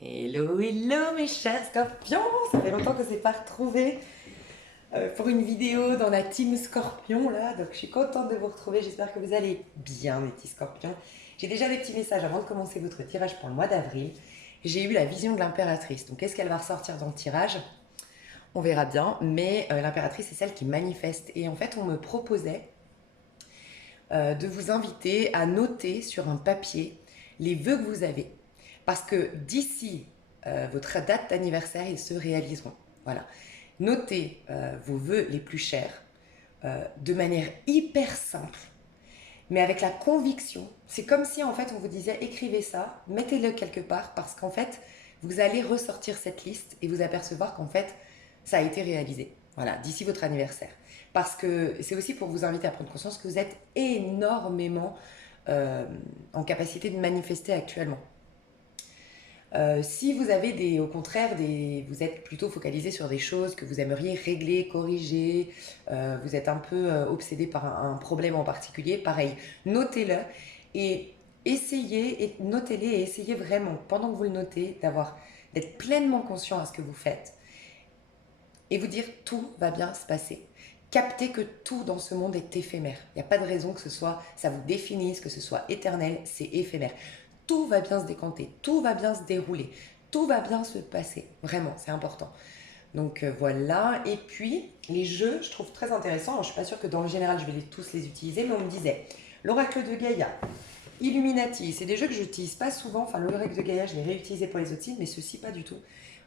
Hello, hello mes chers scorpions. Ça fait longtemps que je ne s'est pas retrouvé pour une vidéo dans la team scorpion là. Donc je suis contente de vous retrouver, j'espère que vous allez bien mes petits scorpions. J'ai déjà des petits messages avant de commencer votre tirage pour le mois d'avril. J'ai eu la vision de l'impératrice. Donc qu'est-ce qu'elle va ressortir dans le tirage? On verra bien, mais l'impératrice c'est celle qui manifeste. Et en fait on me proposait de vous inviter à noter sur un papier les vœux que vous avez. Parce que d'ici votre date d'anniversaire, ils se réaliseront. Voilà. Notez vos vœux les plus chers de manière hyper simple, mais avec la conviction. C'est comme si en fait on vous disait écrivez ça, mettez-le quelque part, parce qu'en fait vous allez ressortir cette liste et vous apercevoir qu'en fait ça a été réalisé. Voilà, d'ici votre anniversaire. Parce que c'est aussi pour vous inviter à prendre conscience que vous êtes énormément en capacité de manifester actuellement. Si vous avez au contraire, vous êtes plutôt focalisé sur des choses que vous aimeriez régler, corriger, vous êtes un peu obsédé par un problème en particulier, pareil, notez-le et essayez, et notez-les et essayez vraiment, pendant que vous le notez, d'être pleinement conscient à ce que vous faites et vous dire tout va bien se passer. Captez que tout dans ce monde est éphémère. Il n'y a pas de raison que ça vous définisse, que ce soit éternel, c'est éphémère. Tout va bien se décanter, tout va bien se dérouler, tout va bien se passer. Vraiment, c'est important. Donc voilà. Et puis, les jeux, je trouve très intéressants. Alors, je ne suis pas sûre que dans le général, je vais tous les utiliser, mais on me disait l'oracle de Gaïa, Illuminati, c'est des jeux que je n'utilise pas souvent. Enfin, l'oracle de Gaïa, je l'ai réutilisé pour les autres signes, mais ceci pas du tout.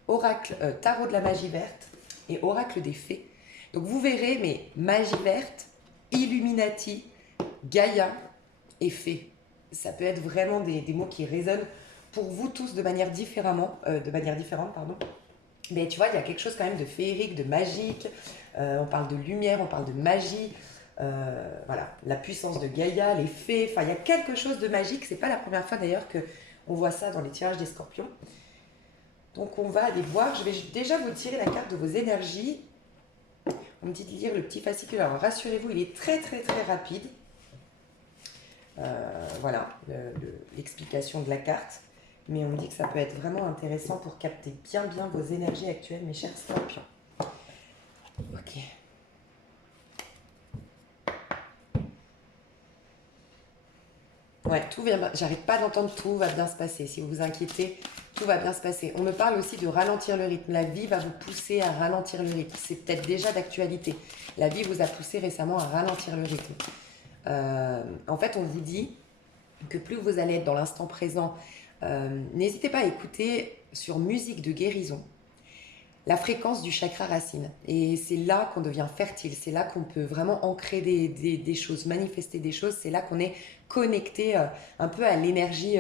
Oracle, tarot de la magie verte et oracle des fées. Donc vous verrez, mais magie verte, Illuminati, Gaïa et fée. Ça peut être vraiment des mots qui résonnent pour vous tous de manière différente, pardon. Mais tu vois, il y a quelque chose quand même de féerique, de magique. On parle de lumière, on parle de magie. Voilà, la puissance de Gaïa, les fées. Enfin, il y a quelque chose de magique. C'est pas la première fois d'ailleurs que on voit ça dans les tirages des scorpions. Donc on va aller voir. Je vais déjà vous tirer la carte de vos énergies. On me dit de lire le petit fascicule. Alors rassurez-vous, il est très très très rapide. Voilà l'explication de la carte. Mais on me dit que ça peut être vraiment intéressant pour capter bien vos énergies actuelles, mes chers scorpions. Ok. Ouais, tout vient. J'arrête pas d'entendre tout va bien se passer. Si vous vous inquiétez, tout va bien se passer. On me parle aussi de ralentir le rythme. La vie va vous pousser à ralentir le rythme. C'est peut-être déjà d'actualité. La vie vous a poussé récemment à ralentir le rythme. En fait, on vous dit que plus vous allez être dans l'instant présent, n'hésitez pas à écouter sur musique de guérison la fréquence du chakra racine. Et c'est là qu'on devient fertile, c'est là qu'on peut vraiment ancrer des choses, manifester des choses, c'est là qu'on est connecté un peu à l'énergie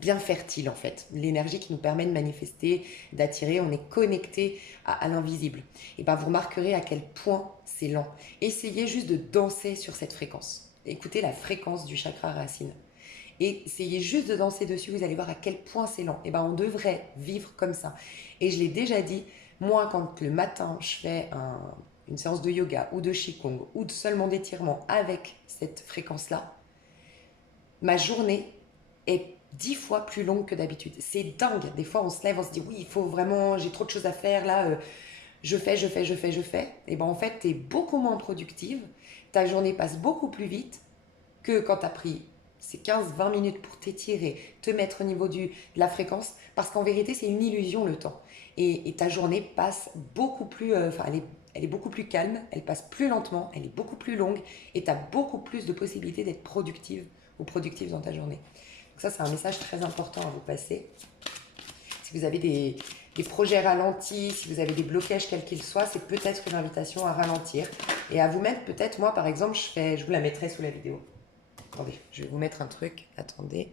bien fertile en fait, l'énergie qui nous permet de manifester, d'attirer, on est connecté à l'invisible. Et bien vous remarquerez à quel point c'est lent. Essayez juste de danser sur cette fréquence. Écoutez la fréquence du chakra racine. Et essayez juste de danser dessus, vous allez voir à quel point c'est lent. Et ben on devrait vivre comme ça. Et je l'ai déjà dit, moi quand le matin je fais une séance de yoga ou de qigong ou seulement d'étirement avec cette fréquence-là, ma journée est 10 fois plus longue que d'habitude. C'est dingue. Des fois on se lève, on se dit oui, il faut vraiment, j'ai trop de choses à faire là, je fais. Et ben en fait, tu es beaucoup moins productive, ta journée passe beaucoup plus vite que quand tu as pris ces 15-20 minutes pour t'étirer, te mettre au niveau de la fréquence, parce qu'en vérité, c'est une illusion le temps. Et ta journée passe beaucoup plus, elle est beaucoup plus calme, elle passe plus lentement, elle est beaucoup plus longue, et tu as beaucoup plus de possibilités d'être productive ou productif dans ta journée. Donc ça, c'est un message très important à vous passer. Si vous avez des projets ralentis, si vous avez des blocages quels qu'ils soient, c'est peut-être une invitation à ralentir et à vous mettre peut-être, moi par exemple, je vous la mettrai sous la vidéo. Attendez, je vais vous mettre un truc. Attendez.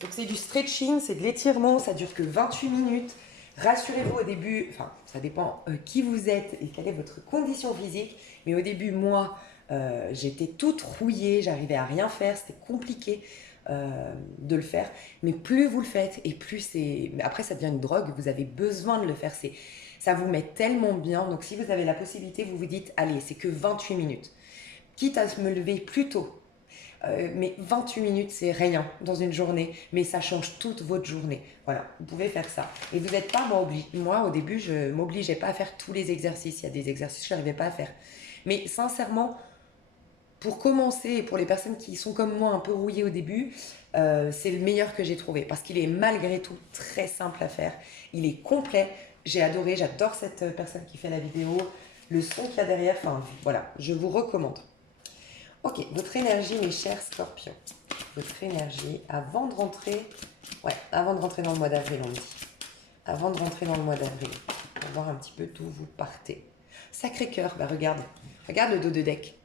Donc c'est du stretching, c'est de l'étirement, ça dure que 28 minutes. Rassurez-vous au début, enfin ça dépend qui vous êtes et quelle est votre condition physique. Mais au début, moi, j'étais toute rouillée, j'arrivais à rien faire, c'était compliqué de le faire. Mais plus vous le faites et plus c'est... Après ça devient une drogue, vous avez besoin de le faire. Ça vous met tellement bien. Donc si vous avez la possibilité, vous vous dites, allez, c'est que 28 minutes. Quitte à me lever plus tôt, Mais 28 minutes, c'est rien dans une journée, mais ça change toute votre journée. Voilà, vous pouvez faire ça. Et vous n'êtes pas, moi, au début, je ne m'obligeais pas à faire tous les exercices. Il y a des exercices que je n'arrivais pas à faire. Mais sincèrement, pour commencer, et pour les personnes qui sont comme moi un peu rouillées au début, c'est le meilleur que j'ai trouvé parce qu'il est malgré tout très simple à faire. Il est complet. J'ai adoré, j'adore cette personne qui fait la vidéo, le son qu'il y a derrière. Enfin, voilà, je vous recommande. Ok, votre énergie, mes chers scorpions. Votre énergie avant de rentrer. Ouais, avant de rentrer dans le mois d'avril, on me dit. Avant de rentrer dans le mois d'avril. On va voir un petit peu d'où vous partez. Sacré-Cœur, bah regarde. Regarde le dos de deck.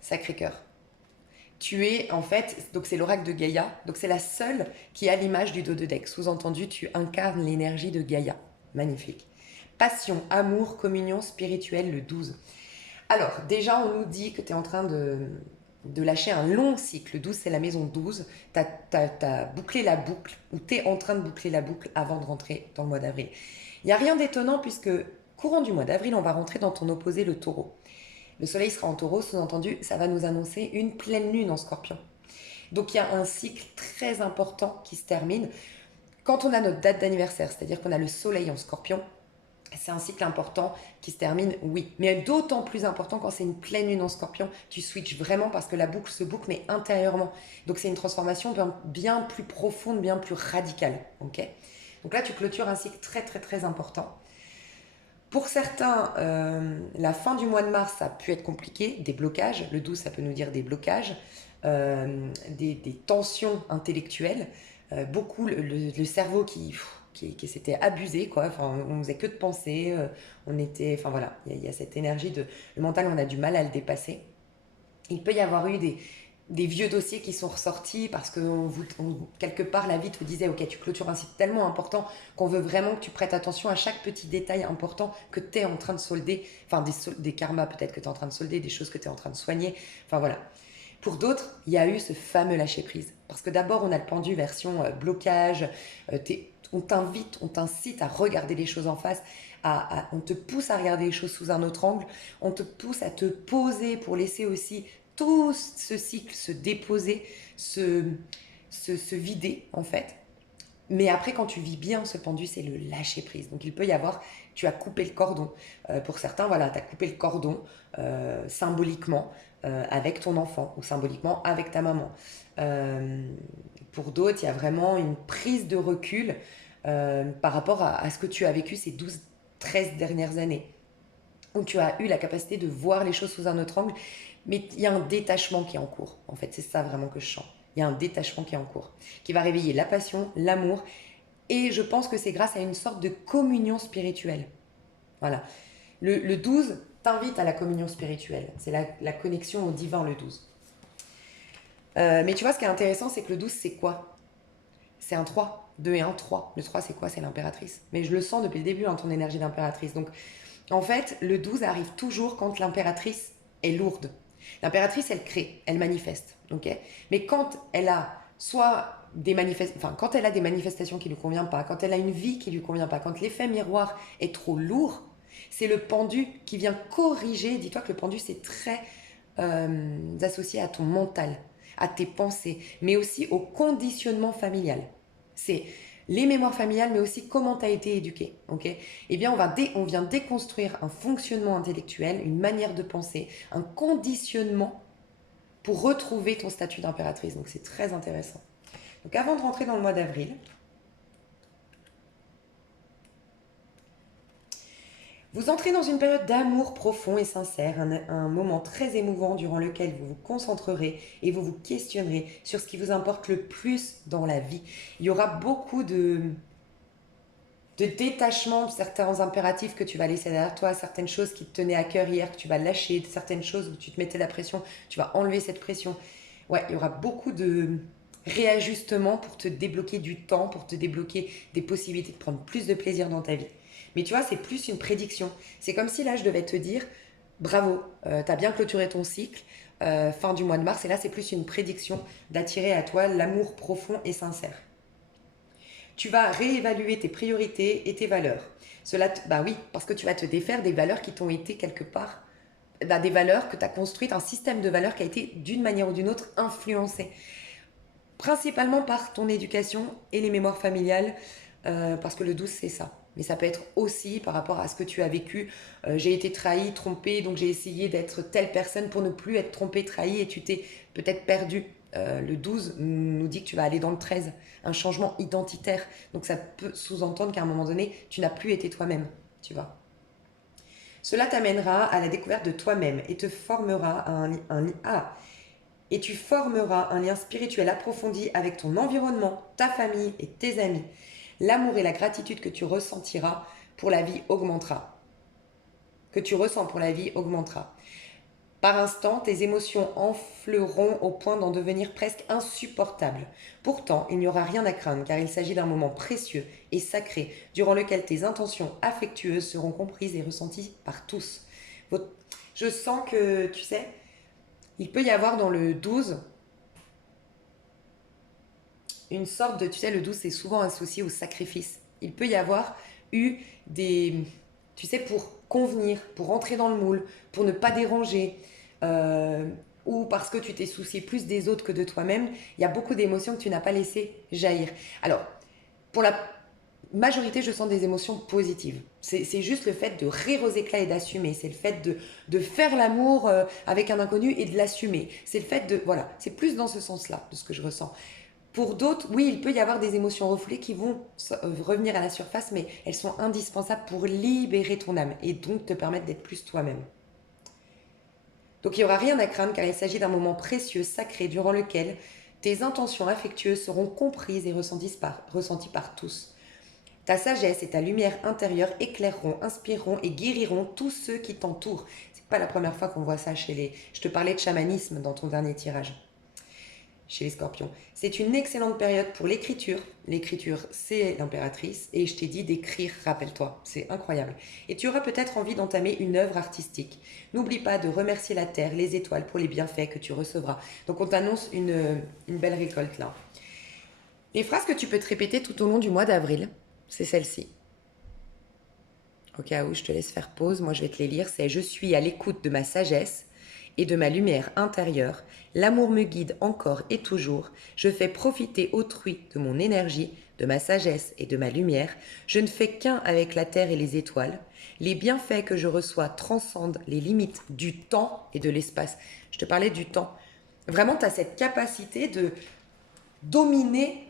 Sacré-Cœur. Tu es en fait, donc c'est l'oracle de Gaïa, donc c'est la seule qui a l'image du dos de deck. Sous-entendu, tu incarnes l'énergie de Gaïa. Magnifique. Passion, amour, communion spirituelle, le 12. Alors, déjà, on nous dit que tu es en train de lâcher un long cycle. Le 12, c'est la maison 12. Tu as bouclé la boucle, ou tu es en train de boucler la boucle avant de rentrer dans le mois d'avril. Il n'y a rien d'étonnant puisque, courant du mois d'avril, on va rentrer dans ton opposé, le taureau. Le soleil sera en taureau, sous-entendu, ça va nous annoncer une pleine lune en scorpion. Donc il y a un cycle très important qui se termine. Quand on a notre date d'anniversaire, c'est-à-dire qu'on a le soleil en scorpion, c'est un cycle important qui se termine, oui. Mais d'autant plus important quand c'est une pleine lune en scorpion, tu switches vraiment parce que la boucle se boucle, mais intérieurement. Donc c'est une transformation bien plus profonde, bien plus radicale. Okay, donc là, tu clôtures un cycle très, très, très important. Pour certains, la fin du mois de mars, ça a pu être compliqué, des blocages. Le 12, ça peut nous dire des blocages, des tensions intellectuelles, beaucoup le cerveau qui s'était abusé, quoi. Enfin, on faisait que de penser, on était, enfin voilà, il y a cette énergie le mental, on a du mal à le dépasser. Il peut y avoir eu des vieux dossiers qui sont ressortis parce que quelque part la vie te disait ok, tu clôtures un site tellement important qu'on veut vraiment que tu prêtes attention à chaque petit détail important que tu es en train de solder, enfin des karmas peut-être que tu es en train de solder, des choses que tu es en train de soigner, enfin voilà. Pour d'autres, il y a eu ce fameux lâcher prise parce que d'abord on a le pendu version blocage, on t'invite, on t'incite à regarder les choses en face, on te pousse à regarder les choses sous un autre angle, on te pousse à te poser pour laisser aussi tout ce cycle se déposer, se vider en fait. Mais après, quand tu vis bien ce pendu, c'est le lâcher prise. Donc il peut y avoir, tu as coupé le cordon. Pour certains, voilà, tu as coupé le cordon symboliquement avec ton enfant ou symboliquement avec ta maman. Pour d'autres, il y a vraiment une prise de recul par rapport à ce que tu as vécu ces 12-13 dernières années, où tu as eu la capacité de voir les choses sous un autre angle, mais il y a un détachement qui est en cours. En fait, c'est ça vraiment que je sens. Il y a un détachement qui est en cours, qui va réveiller la passion, l'amour, et je pense que c'est grâce à une sorte de communion spirituelle. Voilà. Le 12 t'invite à la communion spirituelle. C'est la connexion au divin, le 12. Mais tu vois, ce qui est intéressant, c'est que le 12, c'est quoi? C'est un 3. 2 et 1, 3. Le 3, c'est quoi? C'est l'impératrice. Mais je le sens depuis le début, hein, ton énergie d'impératrice. Donc, en fait, le 12 arrive toujours quand l'impératrice est lourde. L'impératrice, elle crée, elle manifeste. Okay, mais quand elle a soit quand elle a des manifestations qui ne lui conviennent pas, quand elle a une vie qui ne lui convient pas, quand l'effet miroir est trop lourd, c'est le pendu qui vient corriger. Dis-toi que le pendu, c'est très associé à ton mental, à tes pensées, mais aussi au conditionnement familial. C'est les mémoires familiales, mais aussi comment tu as été éduqué. Okay, eh bien, on vient déconstruire un fonctionnement intellectuel, une manière de penser, un conditionnement pour retrouver ton statut d'impératrice. Donc, c'est très intéressant. Donc, avant de rentrer dans le mois d'avril, vous entrez dans une période d'amour profond et sincère, un moment très émouvant durant lequel vous vous concentrerez et vous vous questionnerez sur ce qui vous importe le plus dans la vie. Il y aura beaucoup de détachement de certains impératifs que tu vas laisser derrière toi, certaines choses qui te tenaient à cœur hier, que tu vas lâcher, certaines choses où tu te mettais la pression, tu vas enlever cette pression. Ouais, il y aura beaucoup de réajustements pour te débloquer du temps, pour te débloquer des possibilités de prendre plus de plaisir dans ta vie. Mais tu vois, c'est plus une prédiction. C'est comme si là, je devais te dire, bravo, tu as bien clôturé ton cycle, fin du mois de mars, et là, c'est plus une prédiction d'attirer à toi l'amour profond et sincère. Tu vas réévaluer tes priorités et tes valeurs. Bah oui, parce que tu vas te défaire des valeurs qui t'ont été quelque part bah, des valeurs que tu as construites, un système de valeurs qui a été d'une manière ou d'une autre influencé. Principalement par ton éducation et les mémoires familiales, parce que le 12 c'est ça. Mais ça peut être aussi par rapport à ce que tu as vécu. J'ai été trahi, trompé, donc j'ai essayé d'être telle personne pour ne plus être trompé, trahi, et tu t'es peut-être perdu. Le 12 nous dit que tu vas aller dans le 13, un changement identitaire. Donc ça peut sous-entendre qu'à un moment donné, tu n'as plus été toi-même, tu vois. Cela t'amènera à la découverte de toi-même et te formera et tu formeras un lien spirituel approfondi avec ton environnement, ta famille et tes amis. L'amour et la gratitude que tu ressentiras pour la vie augmentera. Que tu ressens pour la vie augmentera. Par instant, tes émotions enfleront au point d'en devenir presque insupportables. Pourtant, il n'y aura rien à craindre car il s'agit d'un moment précieux et sacré durant lequel tes intentions affectueuses seront comprises et ressenties par tous. Je sens que, tu sais, il peut y avoir dans le 12 une sorte de, tu sais, le 12 c'est souvent associé au sacrifice. Il peut y avoir eu des, tu sais, pour convenir, pour rentrer dans le moule, pour ne pas déranger, euh, ou parce que tu t'es soucié plus des autres que de toi-même, il y a beaucoup d'émotions que tu n'as pas laissé jaillir. Alors, pour la majorité, je sens des émotions positives. C'est juste le fait de rire aux éclats et d'assumer. C'est le fait de faire l'amour avec un inconnu et de l'assumer. C'est le fait de... Voilà, c'est plus dans ce sens-là de ce que je ressens. Pour d'autres, oui, il peut y avoir des émotions refoulées qui vont revenir à la surface, mais elles sont indispensables pour libérer ton âme et donc te permettre d'être plus toi-même. Donc il n'y aura rien à craindre car il s'agit d'un moment précieux, sacré, durant lequel tes intentions affectueuses seront comprises et ressenties par tous. Ta sagesse et ta lumière intérieure éclaireront, inspireront et guériront tous ceux qui t'entourent. C'est pas la première fois qu'on voit ça chez les... Je te parlais de chamanisme dans ton dernier tirage, chez les scorpions. C'est une excellente période pour l'écriture. L'écriture, c'est l'impératrice. Et je t'ai dit d'écrire, rappelle-toi. C'est incroyable. Et tu auras peut-être envie d'entamer une œuvre artistique. N'oublie pas de remercier la terre, les étoiles pour les bienfaits que tu recevras. Donc on t'annonce une belle récolte là. Les phrases que tu peux te répéter tout au long du mois d'avril, c'est celle-ci. Au cas où je te laisse faire pause, moi je vais te les lire. C'est « Je suis à l'écoute de ma sagesse et de ma lumière intérieure. L'amour me guide encore et toujours. Je fais profiter autrui de mon énergie, de ma sagesse et de ma lumière. Je ne fais qu'un avec la terre et les étoiles. Les bienfaits que je reçois transcendent les limites du temps et de l'espace. » Je te parlais du temps. Vraiment, tu as cette capacité de dominer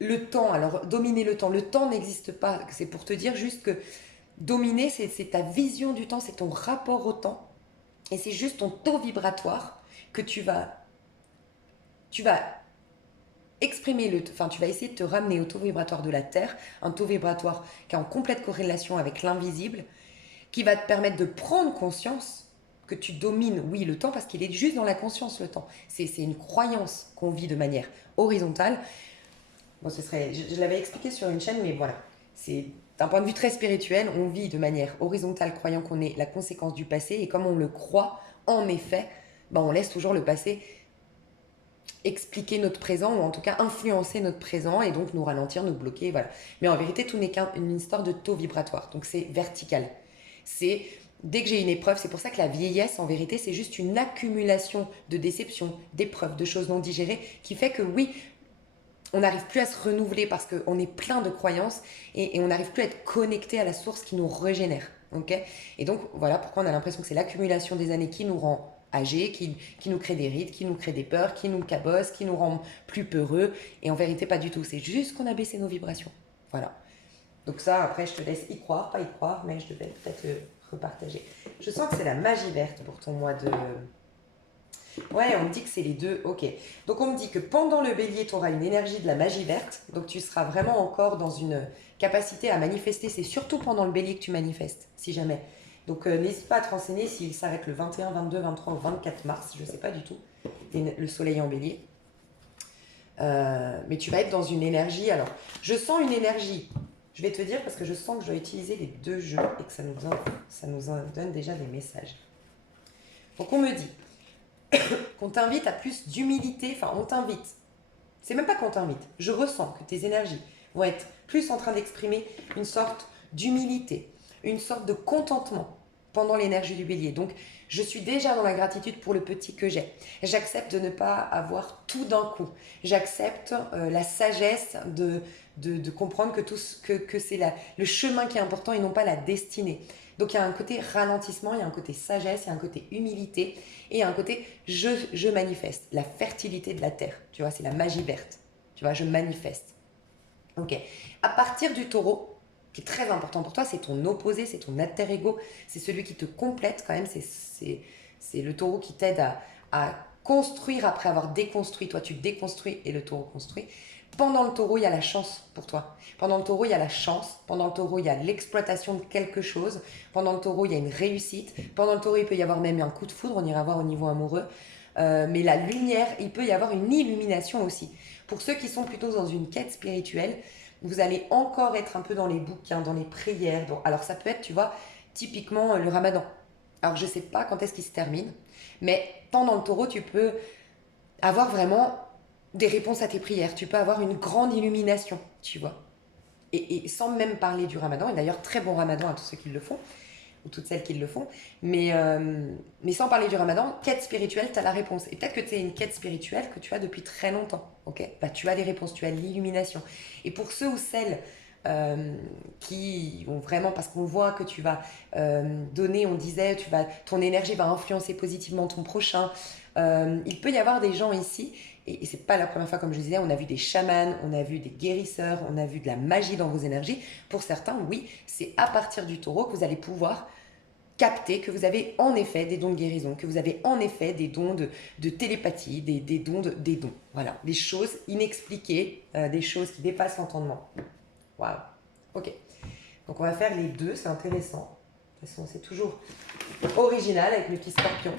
le temps. Alors, dominer le temps n'existe pas. C'est pour te dire juste que dominer, c'est ta vision du temps, c'est ton rapport au temps. Et c'est juste ton taux vibratoire que tu vas exprimer, enfin tu vas essayer de te ramener au taux vibratoire de la Terre, un taux vibratoire qui est en complète corrélation avec l'invisible, qui va te permettre de prendre conscience que tu domines, oui, le temps, parce qu'il est juste dans la conscience, le temps. C'est une croyance qu'on vit de manière horizontale. Bon, je l'avais expliqué sur une chaîne, mais voilà. C'est d'un point de vue très spirituel, on vit de manière horizontale, croyant qu'on est la conséquence du passé, et comme on le croit, en effet, ben on laisse toujours le passé expliquer notre présent, ou en tout cas influencer notre présent, et donc nous ralentir, nous bloquer, voilà. Mais en vérité, tout n'est qu'une histoire de taux vibratoire, donc c'est vertical. C'est dès que j'ai une épreuve, c'est pour ça que la vieillesse, en vérité, c'est juste une accumulation de déceptions, d'épreuves, de choses non digérées, qui fait que oui, on n'arrive plus à se renouveler parce qu'on est plein de croyances et on n'arrive plus à être connecté à la source qui nous régénère. Okay, et donc, voilà pourquoi on a l'impression que c'est l'accumulation des années qui nous rend âgés, qui nous crée des rides, qui nous crée des peurs, qui nous cabosse, qui nous rend plus peureux. Et en vérité, pas du tout. C'est juste qu'on a baissé nos vibrations. Voilà. Donc ça, après, je te laisse y croire, pas y croire, mais je devais peut-être repartager. Je sens que c'est la magie verte pour ton mois de... Ouais, on me dit que c'est les deux, ok. Donc on me dit que pendant le bélier, tu auras une énergie de la magie verte, donc tu seras vraiment encore dans une capacité à manifester, c'est surtout pendant le bélier que tu manifestes, si jamais. Donc n'hésite pas à te renseigner s'il s'arrête le 21, 22, 23 ou 24 mars, je ne sais pas du tout, le soleil en bélier. Mais tu vas être dans une énergie, alors je sens une énergie, je vais te dire parce que je sens que je dois utiliser les deux jeux et que ça nous donne déjà des messages. Donc on me dit qu'on t'invite à plus d'humilité, enfin on t'invite, c'est même pas qu'on t'invite, je ressens que tes énergies vont être plus en train d'exprimer une sorte d'humilité, une sorte de contentement, pendant l'énergie du bélier. Donc, je suis déjà dans la gratitude pour le petit que j'ai. J'accepte de ne pas avoir tout d'un coup. J'accepte la sagesse de comprendre que c'est le chemin qui est important et non pas la destinée. Donc il y a un côté ralentissement, il y a un côté sagesse, il y a un côté humilité et il y a un côté je manifeste. La fertilité de la terre, tu vois, c'est la magie verte. Tu vois, je manifeste. Ok. À partir du taureau, qui est très important pour toi, c'est ton opposé, c'est ton alter ego, c'est celui qui te complète quand même, c'est le taureau qui t'aide à construire après avoir déconstruit. Toi, tu déconstruis et le taureau construit. Pendant le taureau, il y a la chance pour toi. Pendant le taureau, il y a la chance. Pendant le taureau, il y a l'exploitation de quelque chose. Pendant le taureau, il y a une réussite. Pendant le taureau, il peut y avoir même un coup de foudre, on ira voir au niveau amoureux. Mais la lumière, il peut y avoir une illumination aussi. Pour ceux qui sont plutôt dans une quête spirituelle, vous allez encore être un peu dans les bouquins, dans les prières. Alors ça peut être, tu vois, typiquement le ramadan. Alors je ne sais pas quand est-ce qu'il se termine, mais pendant le taureau, tu peux avoir vraiment des réponses à tes prières. Tu peux avoir une grande illumination, tu vois. Et sans même parler du ramadan, et d'ailleurs très bon ramadan à tous ceux qui le font, ou toutes celles qui le font, mais sans parler du ramadan, quête spirituelle, tu as la réponse. Et peut-être que tu es une quête spirituelle que tu as depuis très longtemps, ok? Bah, tu as des réponses, tu as l'illumination. Et pour ceux ou celles qui ont vraiment, parce qu'on voit que tu vas donner, on disait, ton énergie va influencer positivement ton prochain, il peut y avoir des gens ici, et c'est pas la première fois, comme je disais, on a vu des chamans, on a vu des guérisseurs, on a vu de la magie dans vos énergies. Pour certains, oui, c'est à partir du taureau que vous allez pouvoir capter que vous avez en effet des dons de guérison, que vous avez en effet des dons de télépathie, des dons. Voilà, des choses inexpliquées, des choses qui dépassent l'entendement. Waouh. Ok. Donc on va faire les deux, c'est intéressant. De toute façon, c'est toujours original avec le petit scorpion.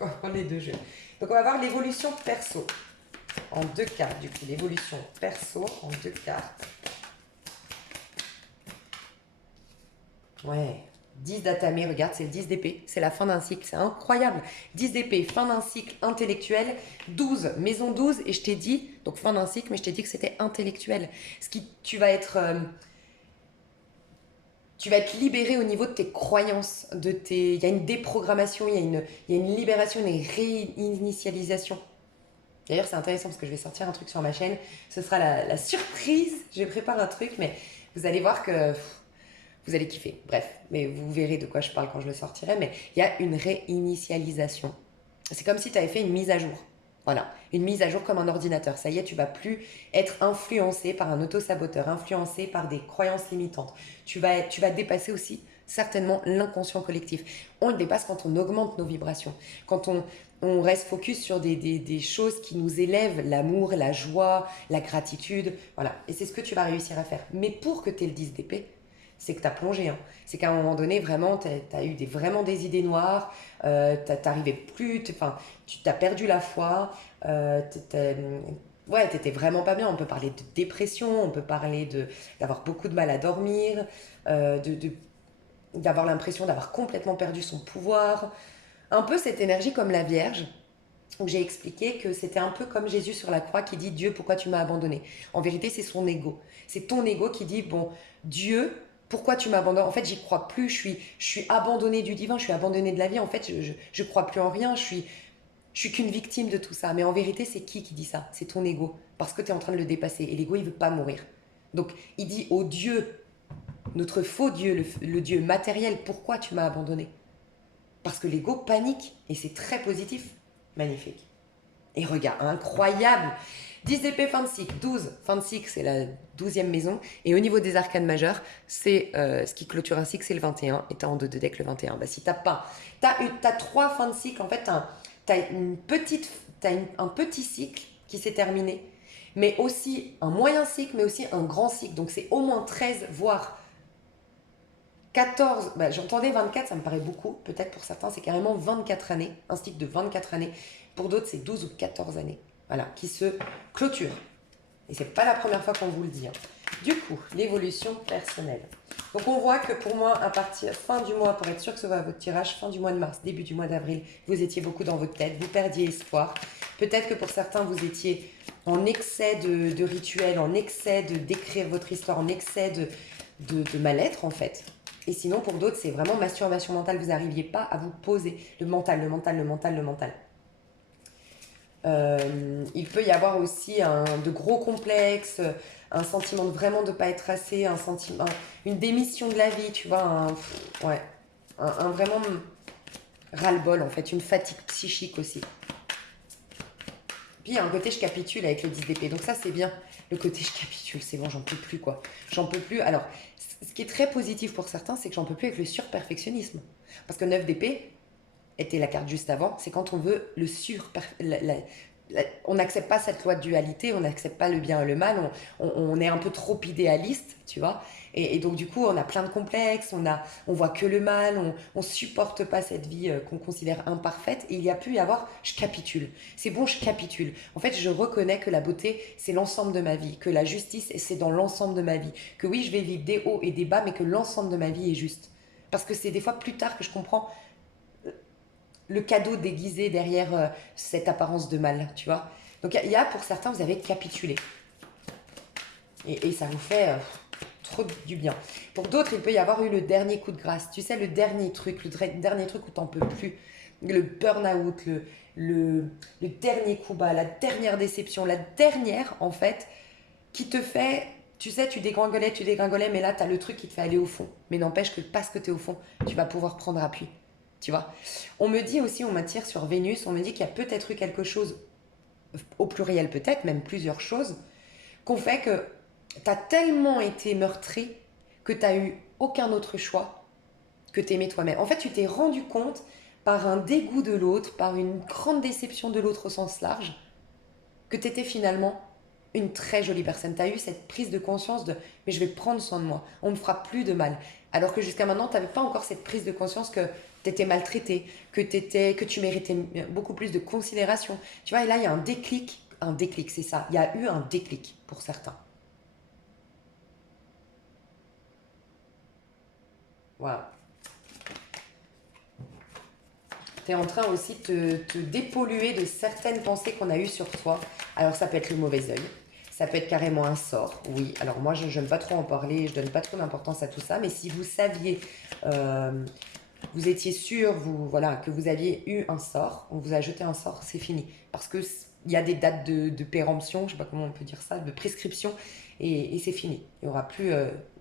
On va prendre les deux jeux. Donc on va voir l'évolution perso en 2 cartes. Du coup, l'évolution perso en 2 cartes. Ouais. 10 d'Atamé, regarde, c'est le 10 d'épée. C'est la fin d'un cycle, c'est incroyable. 10 d'épée, fin d'un cycle intellectuel. 12, maison 12, et je t'ai dit, donc fin d'un cycle, mais je t'ai dit que c'était intellectuel. Tu vas être libéré au niveau de tes croyances, il y a une déprogrammation, il y a une libération, une réinitialisation. D'ailleurs, c'est intéressant parce que je vais sortir un truc sur ma chaîne. Ce sera la surprise. Je prépare un truc, mais vous allez voir que vous allez kiffer. Bref, mais vous verrez de quoi je parle quand je le sortirai. Mais il y a une réinitialisation. C'est comme si tu avais fait une mise à jour. Voilà, une mise à jour comme un ordinateur. Ça y est, tu vas plus être influencé par un autosaboteur, influencé par des croyances limitantes. Tu vas dépasser aussi certainement l'inconscient collectif. On le dépasse quand on augmente nos vibrations, quand on reste focus sur des choses qui nous élèvent, l'amour, la joie, la gratitude. Voilà, et c'est ce que tu vas réussir à faire. Mais pour que tu aies le 10 d'épée, c'est que tu as plongé. Hein. C'est qu'à un moment donné, vraiment, tu as eu vraiment des idées noires, tu n'arrivais plus, tu as perdu la foi, ouais, tu n'étais vraiment pas bien. On peut parler de dépression, on peut parler d'avoir beaucoup de mal à dormir, d'avoir l'impression d'avoir complètement perdu son pouvoir. Un peu cette énergie comme la Vierge, où j'ai expliqué que c'était un peu comme Jésus sur la croix qui dit « Dieu, pourquoi tu m'as abandonné ?» En vérité, c'est son ego. C'est ton ego qui dit « Bon, Dieu, pourquoi tu m'abandonnes ? En fait, j'y crois plus, je suis abandonné du divin, je suis abandonné de la vie, en fait, je crois plus en rien, je suis qu'une victime de tout ça. » Mais en vérité, c'est qui dit ça ? C'est ton ego, parce que tu es en train de le dépasser. Et l'ego, il veut pas mourir. Donc, il dit au Dieu, notre faux Dieu, le Dieu matériel, pourquoi tu m'as abandonné ? Parce que l'ego panique, et c'est très positif. Magnifique. Et regarde, incroyable. 10 épées, fin de cycle. 12, fin de cycle, c'est la 12e maison. Et au niveau des arcanes majeurs, c'est ce qui clôture un cycle, c'est le 21. Et t'as en 2 de deck le 21. Bah, si t'as pas... T'as 3 fins de cycle. En fait, t'as un petit cycle qui s'est terminé. Mais aussi un moyen cycle, mais aussi un grand cycle. Donc, c'est au moins 13, voire 14, j'entendais 24, ça me paraît beaucoup. Peut-être pour certains, c'est carrément 24 années. Un cycle de 24 années. Pour d'autres, c'est 12 ou 14 années. Voilà, qui se clôture. Et c'est pas la première fois qu'on vous le dit. Hein. Du coup, l'évolution personnelle. Donc, on voit que pour moi, à partir fin du mois, pour être sûr que ce soit votre tirage, fin du mois de mars, début du mois d'avril, vous étiez beaucoup dans votre tête, vous perdiez espoir. Peut-être que pour certains, vous étiez en excès de rituels, en excès de décrire votre histoire, en excès de mal-être, en fait. Et sinon, pour d'autres, c'est vraiment masturbation mentale. Vous n'arriviez pas à vous poser. Le mental, le mental, le mental, le mental. Il peut y avoir aussi de gros complexes, un sentiment de vraiment de ne pas être assez, une démission de la vie, tu vois, ouais, un vraiment ras-le-bol en fait, une fatigue psychique aussi. Puis il y a un côté je capitule avec le 10 d'épée, donc ça c'est bien. Le côté je capitule, c'est bon, j'en peux plus quoi. J'en peux plus. Alors, ce qui est très positif pour certains, c'est que j'en peux plus avec le surperfectionnisme. Parce que 9 d'épée était la carte juste avant, c'est quand on veut le on n'accepte pas cette loi de dualité, on n'accepte pas le bien et le mal, on est un peu trop idéaliste, tu vois. Et donc du coup, on a plein de complexes, on voit que le mal, on supporte pas cette vie qu'on considère imparfaite. Et il y a pu y avoir, je capitule. C'est bon, je capitule. En fait, je reconnais que la beauté, c'est l'ensemble de ma vie, que la justice, c'est dans l'ensemble de ma vie. Que oui, je vais vivre des hauts et des bas, mais que l'ensemble de ma vie est juste. Parce que c'est des fois plus tard que je comprends le cadeau déguisé derrière cette apparence de mal, tu vois. Donc il y a pour certains, vous avez capitulé. Et ça vous fait trop du bien. Pour d'autres, il peut y avoir eu le dernier coup de grâce. Tu sais, le dernier truc où t'en peux plus. Le burn-out, le dernier coup bas, la dernière déception, la dernière, en fait, qui te fait... Tu sais, tu dégringolais, mais là, tu as le truc qui te fait aller au fond. Mais n'empêche que parce que tu es au fond, tu vas pouvoir prendre appui. Tu vois. On me dit aussi, on m'attire sur Vénus, on me dit qu'il y a peut-être eu quelque chose, au pluriel peut-être, même plusieurs choses, qu'on fait que tu as tellement été meurtri que tu n'as eu aucun autre choix que t'aimer toi-même. En fait, tu t'es rendu compte par un dégoût de l'autre, par une grande déception de l'autre au sens large, que tu étais finalement une très jolie personne. Tu as eu cette prise de conscience de mais je vais prendre soin de moi, on ne me fera plus de mal. Alors que jusqu'à maintenant, tu n'avais pas encore cette prise de conscience que tu étais maltraité, que tu méritais beaucoup plus de considération. Tu vois, et là, il y a un déclic, c'est ça. Il y a eu un déclic pour certains. Waouh. Tu es en train aussi de te dépolluer de certaines pensées qu'on a eues sur toi. Alors, ça peut être le mauvais œil. Ça peut être carrément un sort, oui. Alors moi, je n'aime pas trop en parler, je donne pas trop d'importance à tout ça, mais si vous saviez, vous étiez sûr, voilà, que vous aviez eu un sort, on vous a jeté un sort, c'est fini. Parce que il y a des dates de péremption, je ne sais pas comment on peut dire ça, de prescription, et c'est fini. Il y aura plus,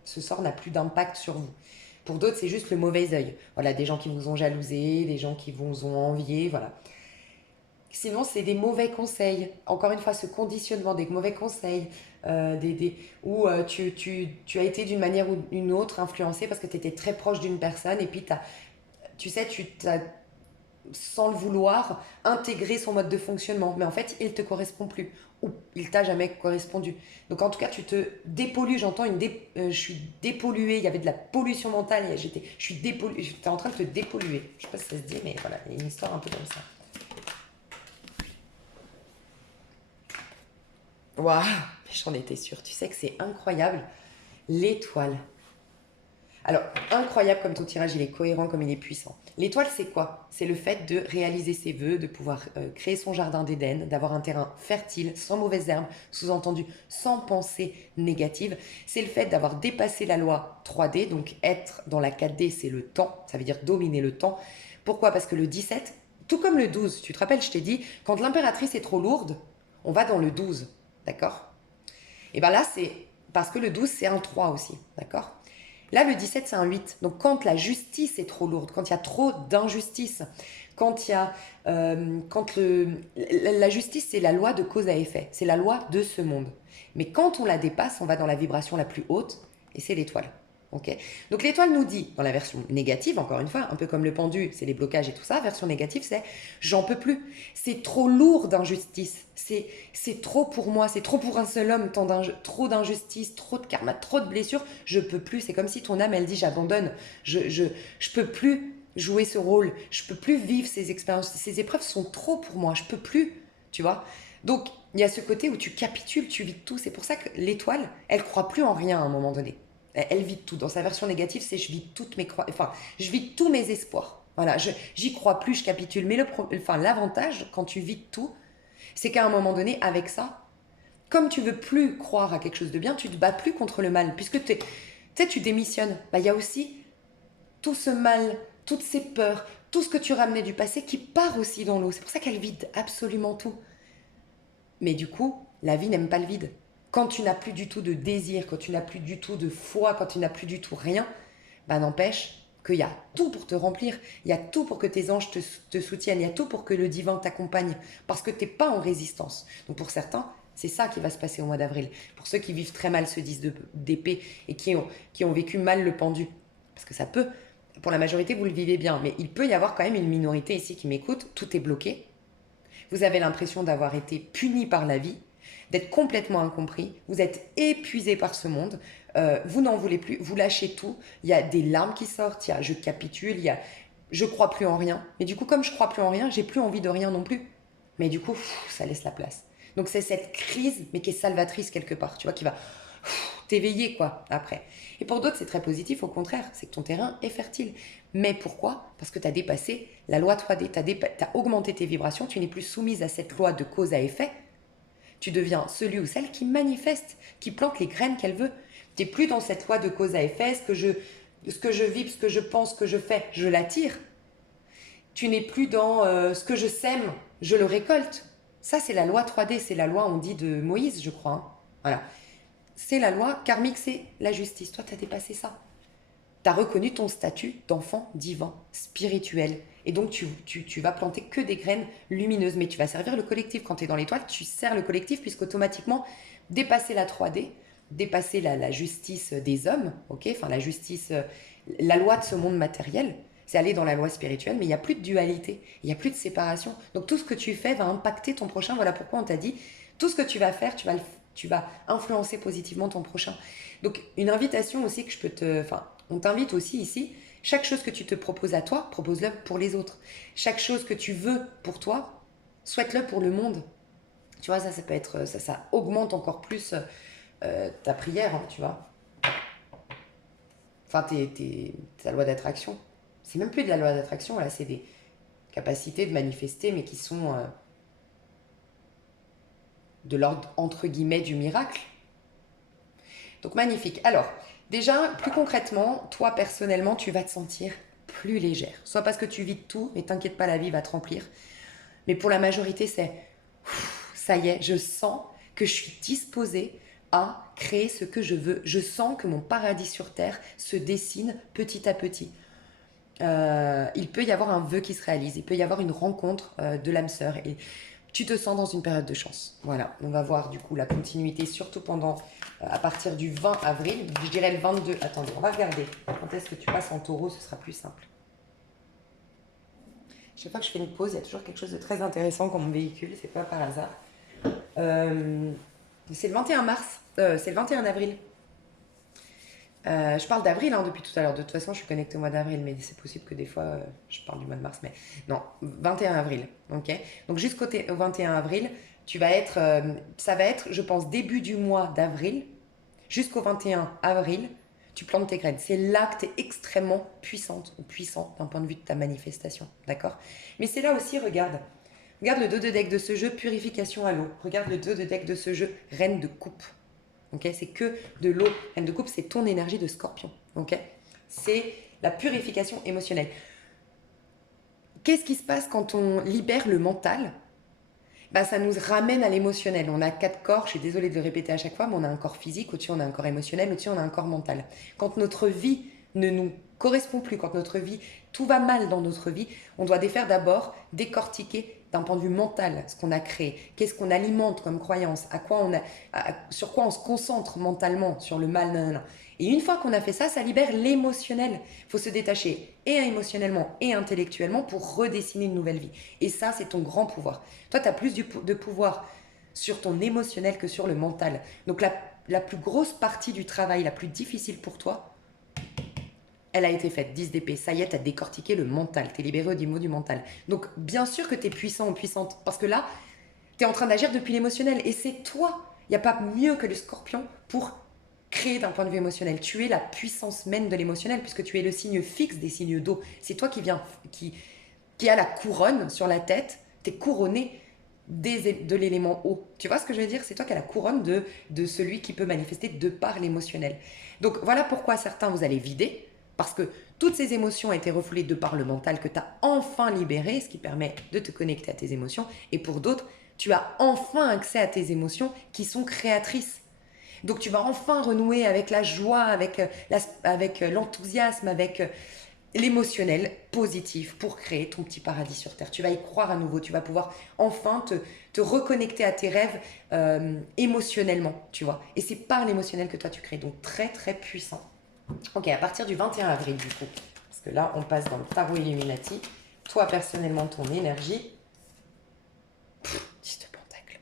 ce sort n'a plus d'impact sur vous. Pour d'autres, c'est juste le mauvais œil. Voilà, des gens qui vous ont jalousé, des gens qui vous ont envié, voilà. Sinon, c'est des mauvais conseils. Encore une fois, ce conditionnement, des mauvais conseils, où tu as été d'une manière ou d'une autre influencé parce que tu étais très proche d'une personne et puis tu sais, tu t'as, sans le vouloir, intégré son mode de fonctionnement. Mais en fait, il ne te correspond plus ou il t'a jamais correspondu. Donc en tout cas, tu te dépollues. J'entends je suis dépolluée. Il y avait de la pollution mentale. J'étais en train de te dépolluer. Je ne sais pas si ça se dit, mais voilà, il y a une histoire un peu comme ça. Waouh, j'en étais sûre. Tu sais que c'est incroyable. L'étoile. Alors, incroyable comme ton tirage, il est cohérent, comme il est puissant. L'étoile, c'est quoi? C'est le fait de réaliser ses vœux, de pouvoir créer son jardin d'Éden, d'avoir un terrain fertile, sans mauvaises herbes, sous-entendu sans pensée négative. C'est le fait d'avoir dépassé la loi 3D, donc être dans la 4D, c'est le temps, ça veut dire dominer le temps. Pourquoi? Parce que le 17, tout comme le 12, tu te rappelles, je t'ai dit, quand l'impératrice est trop lourde, on va dans le 12, d'accord? Et bien là, c'est parce que le 12, c'est un 3 aussi, d'accord? Là, le 17, c'est un 8. Donc, quand la justice est trop lourde, quand il y a trop d'injustice, quand il y a. La justice, c'est la loi de cause à effet. C'est la loi de ce monde. Mais quand on la dépasse, on va dans la vibration la plus haute, et c'est l'étoile. Okay. Donc l'étoile nous dit, dans la version négative, encore une fois, un peu comme le pendu, c'est les blocages et tout ça, version négative, c'est j'en peux plus. C'est trop lourd d'injustice. C'est trop pour moi, c'est trop pour un seul homme, trop d'injustice, trop de karma, trop de blessures, je peux plus. C'est comme si ton âme, elle dit j'abandonne, je peux plus jouer ce rôle, je peux plus vivre ces expériences, ces épreuves sont trop pour moi, je peux plus, tu vois. Donc il y a ce côté où tu capitules, tu vis tout. C'est pour ça que l'étoile, elle croit plus en rien à un moment donné. Elle vit tout. Dans sa version négative, c'est je vis toutes mes enfin, je vis tous mes espoirs. Voilà, j'y crois plus, je capitule. Mais l'avantage, quand tu vis tout, c'est qu'à un moment donné, avec ça, comme tu veux plus croire à quelque chose de bien, tu te bats plus contre le mal. Puisque tu démissionnes. Bah, il y a aussi tout ce mal, toutes ces peurs, tout ce que tu ramenais du passé qui part aussi dans l'eau. C'est pour ça qu'elle vide absolument tout. Mais du coup, la vie n'aime pas le vide. Quand tu n'as plus du tout de désir, quand tu n'as plus du tout de foi, quand tu n'as plus du tout rien, bah n'empêche qu'il y a tout pour te remplir, il y a tout pour que tes anges te soutiennent, il y a tout pour que le divin t'accompagne, parce que tu n'es pas en résistance. Donc pour certains, c'est ça qui va se passer au mois d'avril. Pour ceux qui vivent très mal ce 10 d'épée et qui ont vécu mal le pendu, parce que ça peut, pour la majorité, vous le vivez bien, mais il peut y avoir quand même une minorité ici qui m'écoute, tout est bloqué. Vous avez l'impression d'avoir été puni par la vie, d'être complètement incompris, vous êtes épuisé par ce monde, vous n'en voulez plus, vous lâchez tout, il y a des larmes qui sortent, il y a je capitule, il y a je crois plus en rien. Mais du coup, comme je crois plus en rien, j'ai plus envie de rien non plus. Mais du coup, ça laisse la place. Donc c'est cette crise, mais qui est salvatrice quelque part, tu vois, qui va t'éveiller quoi après. Et pour d'autres, c'est très positif, au contraire, c'est que ton terrain est fertile. Mais pourquoi? Parce que tu as dépassé la loi 3D, tu as augmenté tes vibrations, tu n'es plus soumise à cette loi de cause à effet. Tu deviens celui ou celle qui manifeste, qui plante les graines qu'elle veut. Tu n'es plus dans cette loi de cause à effet, ce que je vibre, ce que je pense, ce que je fais, je l'attire. Tu n'es plus dans ce que je sème, je le récolte. Ça, c'est la loi 3D, c'est la loi, on dit, de Moïse, je crois. Hein. Voilà. C'est la loi karmique, c'est la justice. Toi, tu as dépassé ça. Tu as reconnu ton statut d'enfant divin, spirituel. Et donc, tu vas planter que des graines lumineuses. Mais tu vas servir le collectif. Quand tu es dans l'étoile, tu sers le collectif, puisqu'automatiquement, dépasser la 3D, dépasser la justice des hommes, ok, enfin la justice, la loi de ce monde matériel, c'est aller dans la loi spirituelle, mais il n'y a plus de dualité, il n'y a plus de séparation. Donc tout ce que tu fais va impacter ton prochain. Voilà pourquoi on t'a dit, tout ce que tu vas faire, tu vas influencer positivement ton prochain. Donc une invitation aussi que je peux enfin, on t'invite aussi ici, chaque chose que tu te proposes à toi, propose-le pour les autres. Chaque chose que tu veux pour toi, souhaite-le pour le monde. Tu vois, ça peut être, ça augmente encore plus ta prière, hein, tu vois. Enfin, ta loi d'attraction. C'est même plus de la loi d'attraction, là, c'est des capacités de manifester, mais qui sont de l'ordre, entre guillemets, du miracle. Donc, magnifique. Alors, déjà, plus concrètement, toi, personnellement, tu vas te sentir plus légère. Soit parce que tu vis de tout, mais t'inquiète pas, la vie va te remplir. Mais pour la majorité, c'est ça y est, je sens que je suis disposée à créer ce que je veux. Je sens que mon paradis sur Terre se dessine petit à petit. Il peut y avoir un vœu qui se réalise, il peut y avoir une rencontre de l'âme sœur et tu te sens dans une période de chance. Voilà, on va voir du coup la continuité, surtout pendant, à partir du 20 avril, je dirais le 22. Attendez, on va regarder. Quand est-ce que tu passes en taureau, ce sera plus simple. Chaque fois que je fais une pause, il y a toujours quelque chose de très intéressant qu'on me véhicule, c'est pas par hasard. C'est le 21 mars, c'est le 21 avril. Je parle d'avril hein, depuis tout à l'heure. De toute façon, je suis connectée au mois d'avril, mais c'est possible que des fois, je parle du mois de mars. Mais non, 21 avril. Ok. Donc jusqu'au 21 avril, tu vas être, ça va être, je pense, début du mois d'avril jusqu'au 21 avril, tu plantes tes graines. C'est là que tu es extrêmement puissante ou puissant d'un point de vue de ta manifestation. D'accord. Mais c'est là aussi, regarde. Regarde le dos de deck de ce jeu, purification à l'eau. Regarde le dos de deck de ce jeu, reine de coupe. Okay, c'est que de l'eau. Reine de coupe, c'est ton énergie de scorpion. Okay, c'est la purification émotionnelle. Qu'est-ce qui se passe quand on libère le mental? Bah, ça nous ramène à l'émotionnel. On a 4 corps, je suis désolée de le répéter à chaque fois, mais on a un corps physique, au-dessus on a un corps émotionnel, au-dessus on a un corps mental. Quand notre vie ne nous correspond plus, quand notre vie, tout va mal dans notre vie, on doit défaire d'abord, décortiquer d'un point de vue mental ce qu'on a créé, qu'est-ce qu'on alimente comme croyance, sur quoi on se concentre mentalement, sur le mal, nanana. Et une fois qu'on a fait ça, ça libère l'émotionnel. Il faut se détacher et émotionnellement et intellectuellement pour redessiner une nouvelle vie. Et ça, c'est ton grand pouvoir. Toi, tu as plus de pouvoir sur ton émotionnel que sur le mental. Donc la plus grosse partie du travail, la plus difficile pour toi, elle a été faite, 10 d'épée. Ça y est, tu as décortiqué le mental. Tu es libéré au niveau du mental. Donc, bien sûr que tu es puissant ou puissante. Parce que là, tu es en train d'agir depuis l'émotionnel. Et c'est toi. Il n'y a pas mieux que le scorpion pour créer d'un point de vue émotionnel. Tu es la puissance même de l'émotionnel puisque tu es le signe fixe des signes d'eau. C'est toi qui a la couronne sur la tête. Tu es couronné de l'élément eau. Tu vois ce que je veux dire? C'est toi qui as la couronne de celui qui peut manifester de par l'émotionnel. Donc, voilà pourquoi certains, vous allez vider. Parce que toutes ces émotions ont été refoulées de par le mental que tu as enfin libéré, ce qui permet de te connecter à tes émotions. Et pour d'autres, tu as enfin accès à tes émotions qui sont créatrices. Donc tu vas enfin renouer avec la joie, avec l'enthousiasme, avec l'émotionnel positif pour créer ton petit paradis sur Terre. Tu vas y croire à nouveau, tu vas pouvoir enfin te reconnecter à tes rêves émotionnellement, tu vois. Et c'est par l'émotionnel que toi tu crées, donc très très puissant. Ok, à partir du 21 avril du coup, parce que là on passe dans le tarot Illuminati, toi personnellement ton énergie, 10 de pentacle.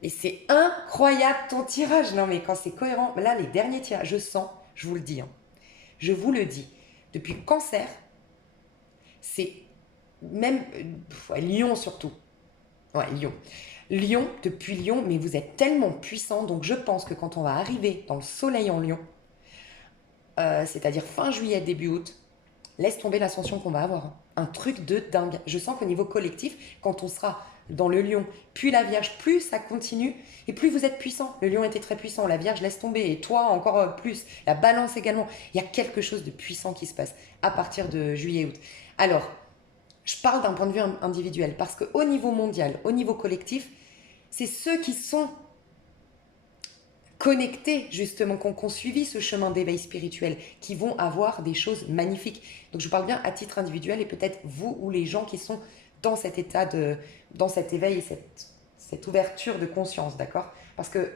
Et c'est incroyable ton tirage, non mais quand c'est cohérent, là les derniers tirages, je sens, je vous le dis, hein, je vous le dis, depuis le Cancer, c'est même ouais, Lion surtout. Ouais, Lion. Lion, depuis Lion, mais vous êtes tellement puissant, donc je pense que quand on va arriver dans le soleil en Lion, c'est-à-dire fin juillet, début août, laisse tomber l'ascension qu'on va avoir. Un truc de dingue. Je sens qu'au niveau collectif, quand on sera dans le Lion, puis la Vierge, plus ça continue, et plus vous êtes puissant. Le Lion était très puissant, la Vierge laisse tomber, et toi encore plus. La Balance également. Il y a quelque chose de puissant qui se passe à partir de juillet-août. Alors, je parle d'un point de vue individuel, parce qu'au niveau mondial, au niveau collectif, c'est ceux qui sont connectés, justement, qui ont suivi ce chemin d'éveil spirituel, qui vont avoir des choses magnifiques. Donc je parle bien à titre individuel, et peut-être vous ou les gens qui sont dans cet état dans cet éveil et cette ouverture de conscience, d'accord? Parce que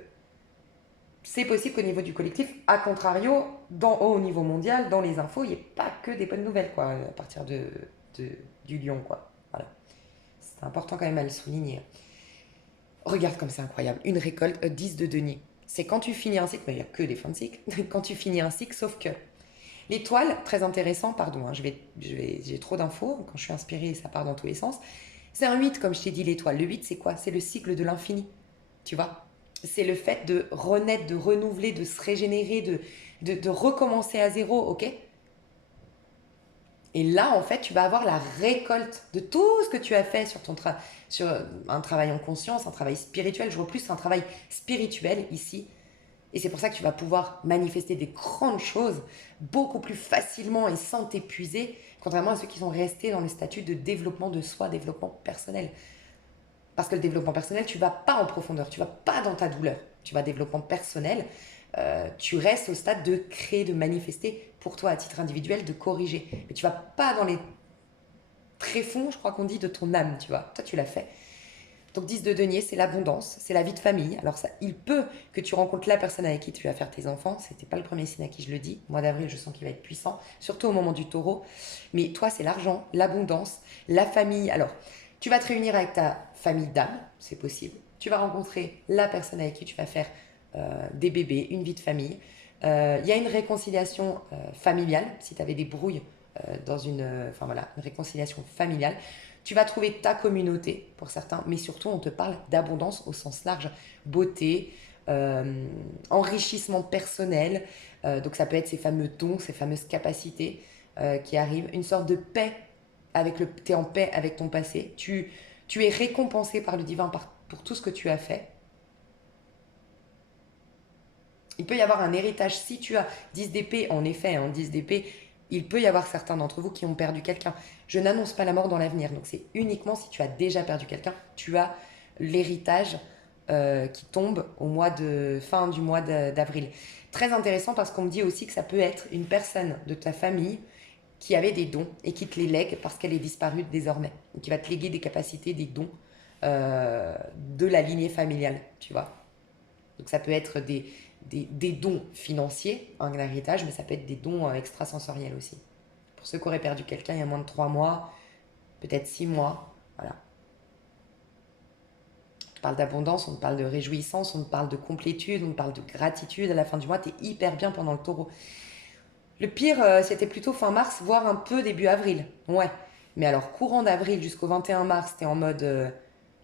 c'est possible qu'au niveau du collectif, à contrario, au niveau mondial, dans les infos, il n'y ait pas que des bonnes nouvelles, quoi, à partir du lion, quoi. Voilà. C'est important quand même à le souligner. Regarde comme c'est incroyable. Une récolte, 10 de denier. C'est quand tu finis un cycle, mais il n'y a que des fins de cycle, quand tu finis un cycle, sauf que l'étoile, très intéressant, pardon, hein, j'ai trop d'infos, quand je suis inspirée, ça part dans tous les sens. C'est un 8, comme je t'ai dit, l'étoile. Le 8, c'est quoi? C'est le cycle de l'infini, tu vois? C'est le fait de renaître, de renouveler, de se régénérer, de recommencer à zéro, ok? Et là, en fait, tu vas avoir la récolte de tout ce que tu as fait sur un travail en conscience, un travail spirituel. Je vois plus un travail spirituel ici. Et c'est pour ça que tu vas pouvoir manifester des grandes choses beaucoup plus facilement et sans t'épuiser, contrairement à ceux qui sont restés dans le statut de développement de soi, développement personnel. Parce que le développement personnel, tu vas pas en profondeur, tu vas pas dans ta douleur. Tu vas développement personnel, tu restes au stade de créer, de manifester pour toi à titre individuel, de corriger. Mais tu vas pas dans les tréfonds, je crois qu'on dit, de ton âme, tu vois. Toi, tu l'as fait. Donc 10 de denier, c'est l'abondance, c'est la vie de famille. Alors ça, il peut que tu rencontres la personne avec qui tu vas faire tes enfants. C'était pas le premier signe à qui je le dis. Mois d'avril, je sens qu'il va être puissant, surtout au moment du taureau. Mais toi, c'est l'argent, l'abondance, la famille. Alors, tu vas te réunir avec ta famille d'âme, c'est possible. Tu vas rencontrer la personne avec qui tu vas faire des bébés, une vie de famille. Il y a une réconciliation familiale, si tu avais des brouilles enfin voilà, une réconciliation familiale. Tu vas trouver ta communauté pour certains, mais surtout on te parle d'abondance au sens large, beauté, enrichissement personnel. Donc ça peut être ces fameux dons, ces fameuses capacités qui arrivent, une sorte de paix t'es en paix avec ton passé. Tu es récompensé par le divin pour tout ce que tu as fait. Il peut y avoir un héritage. Si tu as 10 d'épée, en effet, en 10 d'épée, il peut y avoir certains d'entre vous qui ont perdu quelqu'un. Je n'annonce pas la mort dans l'avenir. Donc c'est uniquement si tu as déjà perdu quelqu'un, tu as l'héritage qui tombe fin du mois d'avril. Très intéressant parce qu'on me dit aussi que ça peut être une personne de ta famille qui avait des dons et qui te les lègue parce qu'elle est disparue désormais. Donc qui va te léguer des capacités, des dons de la lignée familiale, tu vois. Donc ça peut être des dons financiers, un héritage, mais ça peut être des dons extrasensoriels aussi. Pour ceux qui auraient perdu quelqu'un il y a moins de 3 mois, peut-être 6 mois, voilà. On te parle d'abondance, on te parle de réjouissance, on te parle de complétude, on te parle de gratitude. À la fin du mois, tu es hyper bien pendant le taureau. Le pire, c'était plutôt fin mars, voire un peu début avril. Ouais. Mais alors, courant d'avril jusqu'au 21 mars, tu es en mode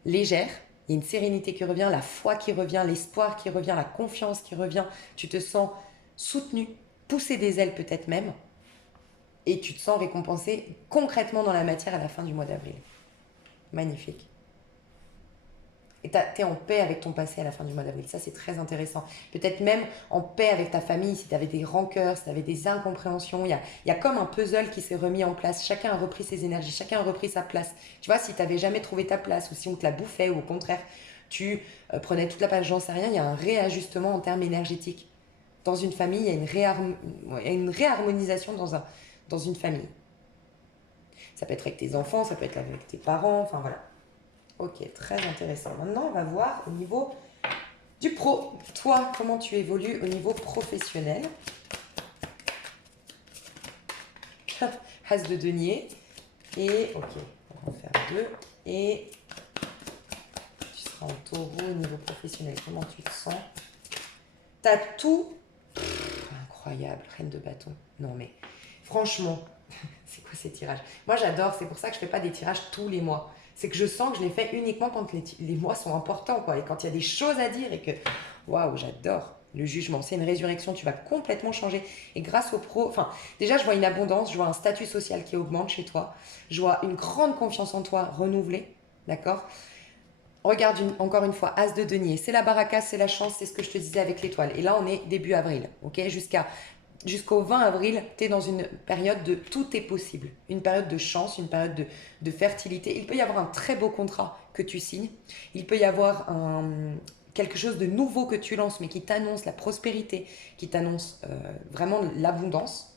légère. Il y a une sérénité qui revient, la foi qui revient, l'espoir qui revient, la confiance qui revient. Tu te sens soutenu, pousser des ailes peut-être même. Et tu te sens récompensé concrètement dans la matière à la fin du mois d'avril. Magnifique. Et tu es en paix avec ton passé à la fin du mois d'avril. Ça, c'est très intéressant. Peut-être même en paix avec ta famille, si tu avais des rancœurs, si tu avais des incompréhensions. Il y a comme un puzzle qui s'est remis en place. Chacun a repris ses énergies, chacun a repris sa place. Tu vois, si tu n'avais jamais trouvé ta place ou si on te la bouffait ou au contraire, tu prenais toute la place, j'en sais rien, il y a un réajustement en termes énergétiques. Dans une famille, il y a il y a une réharmonisation dans une famille. Ça peut être avec tes enfants, ça peut être avec tes parents, enfin voilà. Ok, très intéressant. Maintenant, on va voir au niveau du pro. Toi, comment tu évolues au niveau professionnel? As de denier. Et, ok, on va en faire deux. Et tu seras en taureau au niveau professionnel. Comment tu te sens? T'as tout. Incroyable, reine de bâton. Non mais, franchement, c'est quoi ces tirages? Moi, j'adore. C'est pour ça que je ne fais pas des tirages tous les mois. C'est que je sens que je les fais uniquement quand les mois sont importants, quoi. Et quand il y a des choses à dire et que, waouh, j'adore le jugement. C'est une résurrection, tu vas complètement changer. Et grâce au pro, enfin, déjà, je vois une abondance, je vois un statut social qui augmente chez toi, je vois une grande confiance en toi renouvelée, d'accord? Regarde encore une fois, As de denier, c'est la baraka, c'est la chance, c'est ce que je te disais avec l'étoile. Et là, on est début avril, ok? Jusqu'au 20 avril, tu es dans une période de tout est possible. Une période de chance, une période de fertilité. Il peut y avoir un très beau contrat que tu signes. Il peut y avoir quelque chose de nouveau que tu lances, mais qui t'annonce la prospérité, qui t'annonce vraiment l'abondance.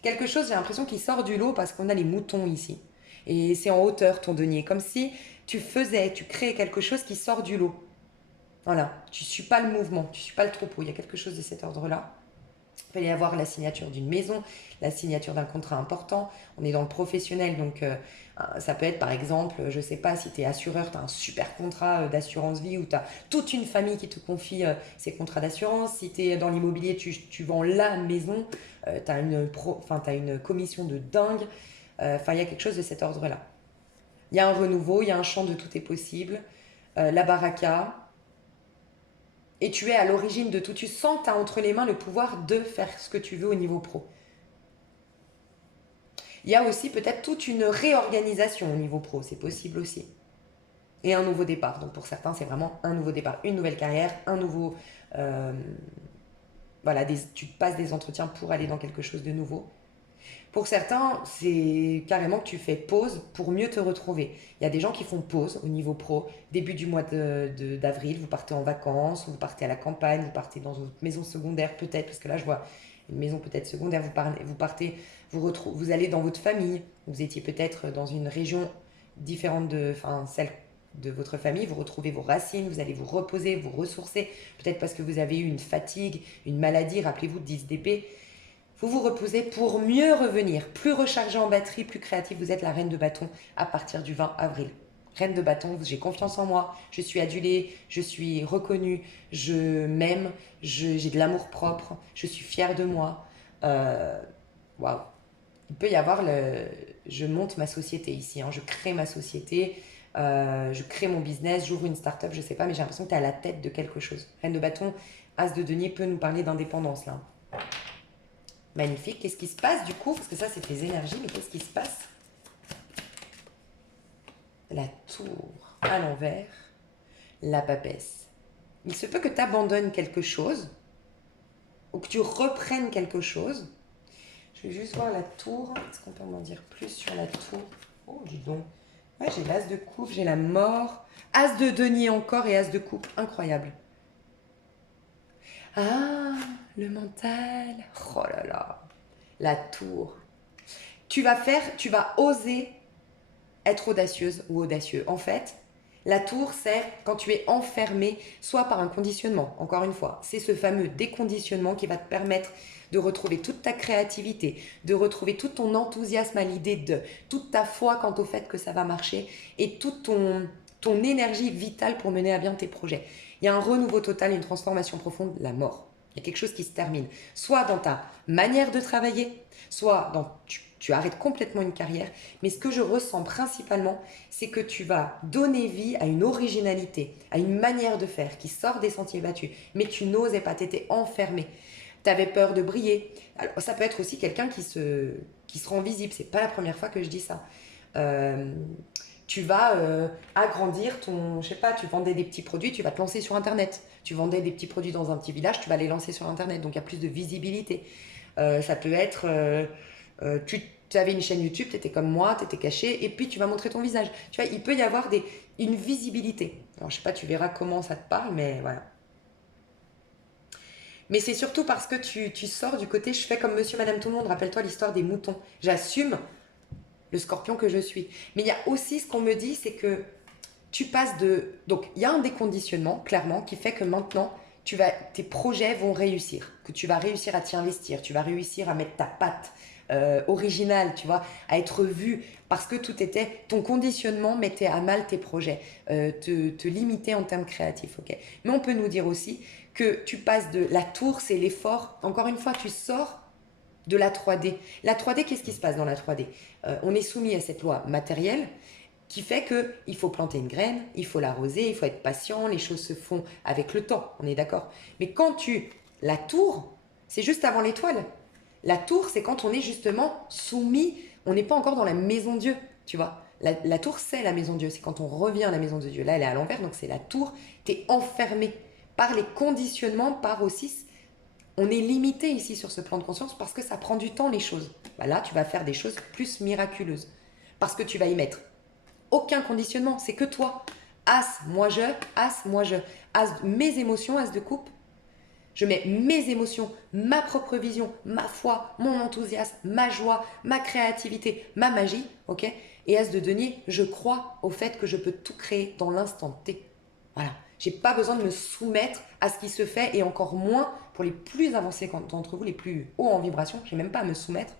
Quelque chose, j'ai l'impression, qui sort du lot parce qu'on a les moutons ici. Et c'est en hauteur ton denier. Comme si tu créais quelque chose qui sort du lot. Voilà, tu ne suis pas le mouvement, tu ne suis pas le troupeau. Il y a quelque chose de cet ordre-là. Il peut y avoir la signature d'une maison, la signature d'un contrat important. On est dans le professionnel, donc ça peut être par exemple, je ne sais pas, si tu es assureur, tu as un super contrat d'assurance vie ou tu as toute une famille qui te confie ces contrats d'assurance. Si tu es dans l'immobilier, tu vends la maison, tu as, t'as une commission de dingue. Enfin, il y a quelque chose de cet ordre-là. Il y a un renouveau, il y a un chant de tout est possible, la baraka. Et tu es à l'origine de tout. Tu sens que tu as entre les mains le pouvoir de faire ce que tu veux au niveau pro. Il y a aussi peut-être toute une réorganisation au niveau pro. C'est possible aussi. Et un nouveau départ. Donc pour certains, c'est vraiment un nouveau départ. Une nouvelle carrière, un nouveau... voilà, tu passes des entretiens pour aller dans quelque chose de nouveau. Pour certains, c'est carrément que tu fais pause pour mieux te retrouver. Il y a des gens qui font pause au niveau pro, début du mois d'avril, vous partez en vacances, vous partez à la campagne, vous partez dans une maison secondaire peut-être, parce que là je vois une maison peut-être secondaire, vous partez, vous allez dans votre famille, vous étiez peut-être dans une région différente enfin, celle de votre famille, vous retrouvez vos racines, vous allez vous reposer, vous ressourcer, peut-être parce que vous avez eu une fatigue, une maladie, rappelez-vous de 10 DP. Vous vous reposez pour mieux revenir, plus rechargé en batterie, plus créatif. Vous êtes la reine de bâton à partir du 20 avril. Reine de bâton, j'ai confiance en moi, je suis adulée, je suis reconnue, je m'aime, j'ai de l'amour propre, je suis fière de moi. Waouh. Il peut y avoir je monte ma société ici, hein. Je crée ma société, je crée mon business, j'ouvre une start-up, je sais pas, mais j'ai l'impression que tu es à la tête de quelque chose. Reine de bâton, As de denier peut nous parler d'indépendance là. Magnifique. Qu'est-ce qui se passe du coup? Parce que ça, c'est tes énergies, mais qu'est-ce qui se passe? La tour à l'envers, la papesse. Il se peut que tu abandonnes quelque chose ou que tu reprennes quelque chose. Je vais juste voir la tour. Est-ce qu'on peut m'en dire plus sur la tour? Oh, dis donc. Ouais, j'ai l'as de coupe, j'ai la mort. As de denier encore et as de coupe. Incroyable. Ah, le mental. Oh là là. La tour. Tu vas oser être audacieuse ou audacieux. En fait, la tour, c'est quand tu es enfermé, soit par un conditionnement, encore une fois, c'est ce fameux déconditionnement qui va te permettre de retrouver toute ta créativité, de retrouver tout ton enthousiasme à l'idée de, toute ta foi quant au fait que ça va marcher et toute ton énergie vitale pour mener à bien tes projets. Il y a un renouveau total, une transformation profonde, la mort. Il y a quelque chose qui se termine, soit dans ta manière de travailler, soit dans tu arrêtes complètement une carrière, mais ce que je ressens principalement, c'est que tu vas donner vie à une originalité, à une manière de faire qui sort des sentiers battus, mais tu n'osais pas, tu étais enfermé. Tu avais peur de briller. Alors, ça peut être aussi quelqu'un qui se rend visible, c'est pas la première fois que je dis ça. tu vas agrandir ton, je sais pas, tu vendais des petits produits, tu vas te lancer sur Internet. Tu vendais des petits produits dans un petit village, tu vas les lancer sur Internet. Donc, il y a plus de visibilité. Ça peut être, tu avais une chaîne YouTube, tu étais comme moi, tu étais caché, et puis tu vas montrer ton visage. Tu vois, il peut y avoir une visibilité. Alors, je sais pas, tu verras comment ça te parle, mais voilà. Mais c'est surtout parce que tu sors du côté, je fais comme monsieur, madame, tout le monde. Rappelle-toi l'histoire des moutons. J'assume le scorpion que je suis. Mais il y a aussi ce qu'on me dit, c'est que tu passes de... Donc, il y a un déconditionnement, clairement, qui fait que maintenant, tes projets vont réussir. Que tu vas réussir à t'y investir. Tu vas réussir à mettre ta patte originale, tu vois, à être vu. Parce que tout était... Ton conditionnement mettait à mal tes projets. Te limiter en termes créatifs, ok. Mais on peut nous dire aussi que tu passes de... La tour, c'est l'effort. Encore une fois, tu sors de la 3D. La 3D, qu'est-ce qui se passe dans la 3D? On est soumis à cette loi matérielle qui fait qu'il faut planter une graine, il faut l'arroser, il faut être patient, les choses se font avec le temps, on est d'accord. Mais quand la tour, c'est juste avant l'étoile. La tour, c'est quand on est justement soumis, on n'est pas encore dans la maison de Dieu, tu vois. La tour, c'est la maison de Dieu, c'est quand on revient à la maison de Dieu. Là, elle est à l'envers, donc c'est la tour, tu es enfermé par les conditionnements, par aussi... On est limité ici sur ce plan de conscience parce que ça prend du temps les choses. Bah là, tu vas faire des choses plus miraculeuses. Parce que tu vas y mettre aucun conditionnement, c'est que toi. As, moi je, as, moi je. As, mes émotions, as de coupe. Je mets mes émotions, ma propre vision, ma foi, mon enthousiasme, ma joie, ma créativité, ma magie, ok. Et as de denier, je crois au fait que je peux tout créer dans l'instant T. Voilà. J'ai pas besoin de me soumettre à ce qui se fait et encore moins pour les plus avancés d'entre vous, les plus hauts en vibration. J'ai même pas à me soumettre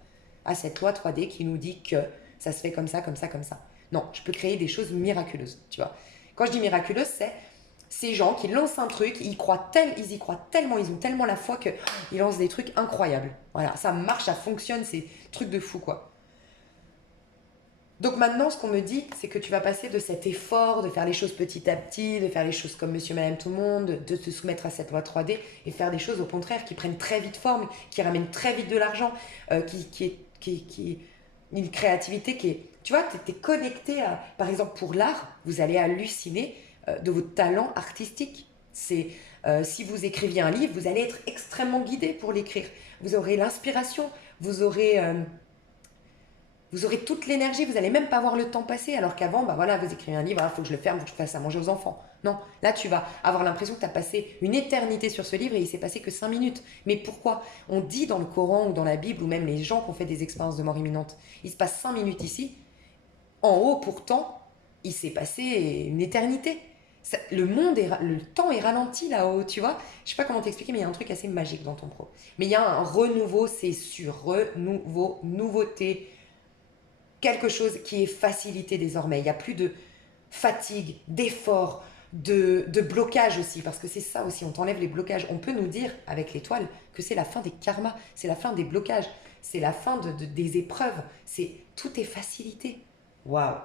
à cette loi 3D qui nous dit que ça se fait comme ça, comme ça, comme ça. Non, je peux créer des choses miraculeuses, tu vois. Quand je dis miraculeuse, c'est ces gens qui lancent un truc, ils y croient tellement, ils ont tellement la foi qu'ils lancent des trucs incroyables. Voilà, ça marche, ça fonctionne, c'est truc de fou, quoi. Donc maintenant, ce qu'on me dit, c'est que tu vas passer de cet effort, de faire les choses petit à petit, de faire les choses comme monsieur, madame, tout le monde, de te soumettre à cette loi 3D et faire des choses au contraire qui prennent très vite forme, qui ramènent très vite de l'argent, qui une créativité qui est... Tu vois, tu es connecté à... Par exemple, pour l'art, vous allez halluciner de votre talent artistique. Si vous écriviez un livre, vous allez être extrêmement guidé pour l'écrire. Vous aurez l'inspiration, vous aurez toute l'énergie, vous n'allez même pas voir le temps passer, alors qu'avant, bah voilà, vous écrivez un livre, il faut que je le ferme, il faut que je fasse à manger aux enfants. Non, là tu vas avoir l'impression que tu as passé une éternité sur ce livre et il s'est passé que 5 minutes. Mais pourquoi? On dit dans le Coran ou dans la Bible, ou même les gens qui ont fait des expériences de mort imminente, il se passe 5 minutes ici, en haut pourtant, il s'est passé une éternité. Le temps est ralenti là-haut, tu vois. Je sais pas comment t'expliquer, mais il y a un truc assez magique dans ton pro. Mais il y a un renouveau, c'est sûr, renouveau, nouveauté, quelque chose qui est facilité désormais. Il n'y a plus de fatigue, d'effort, de blocage aussi, parce que c'est ça aussi, on t'enlève les blocages. On peut nous dire avec l'étoile que c'est la fin des karmas, c'est la fin des blocages, c'est la fin des épreuves, tout est facilité. Waouh!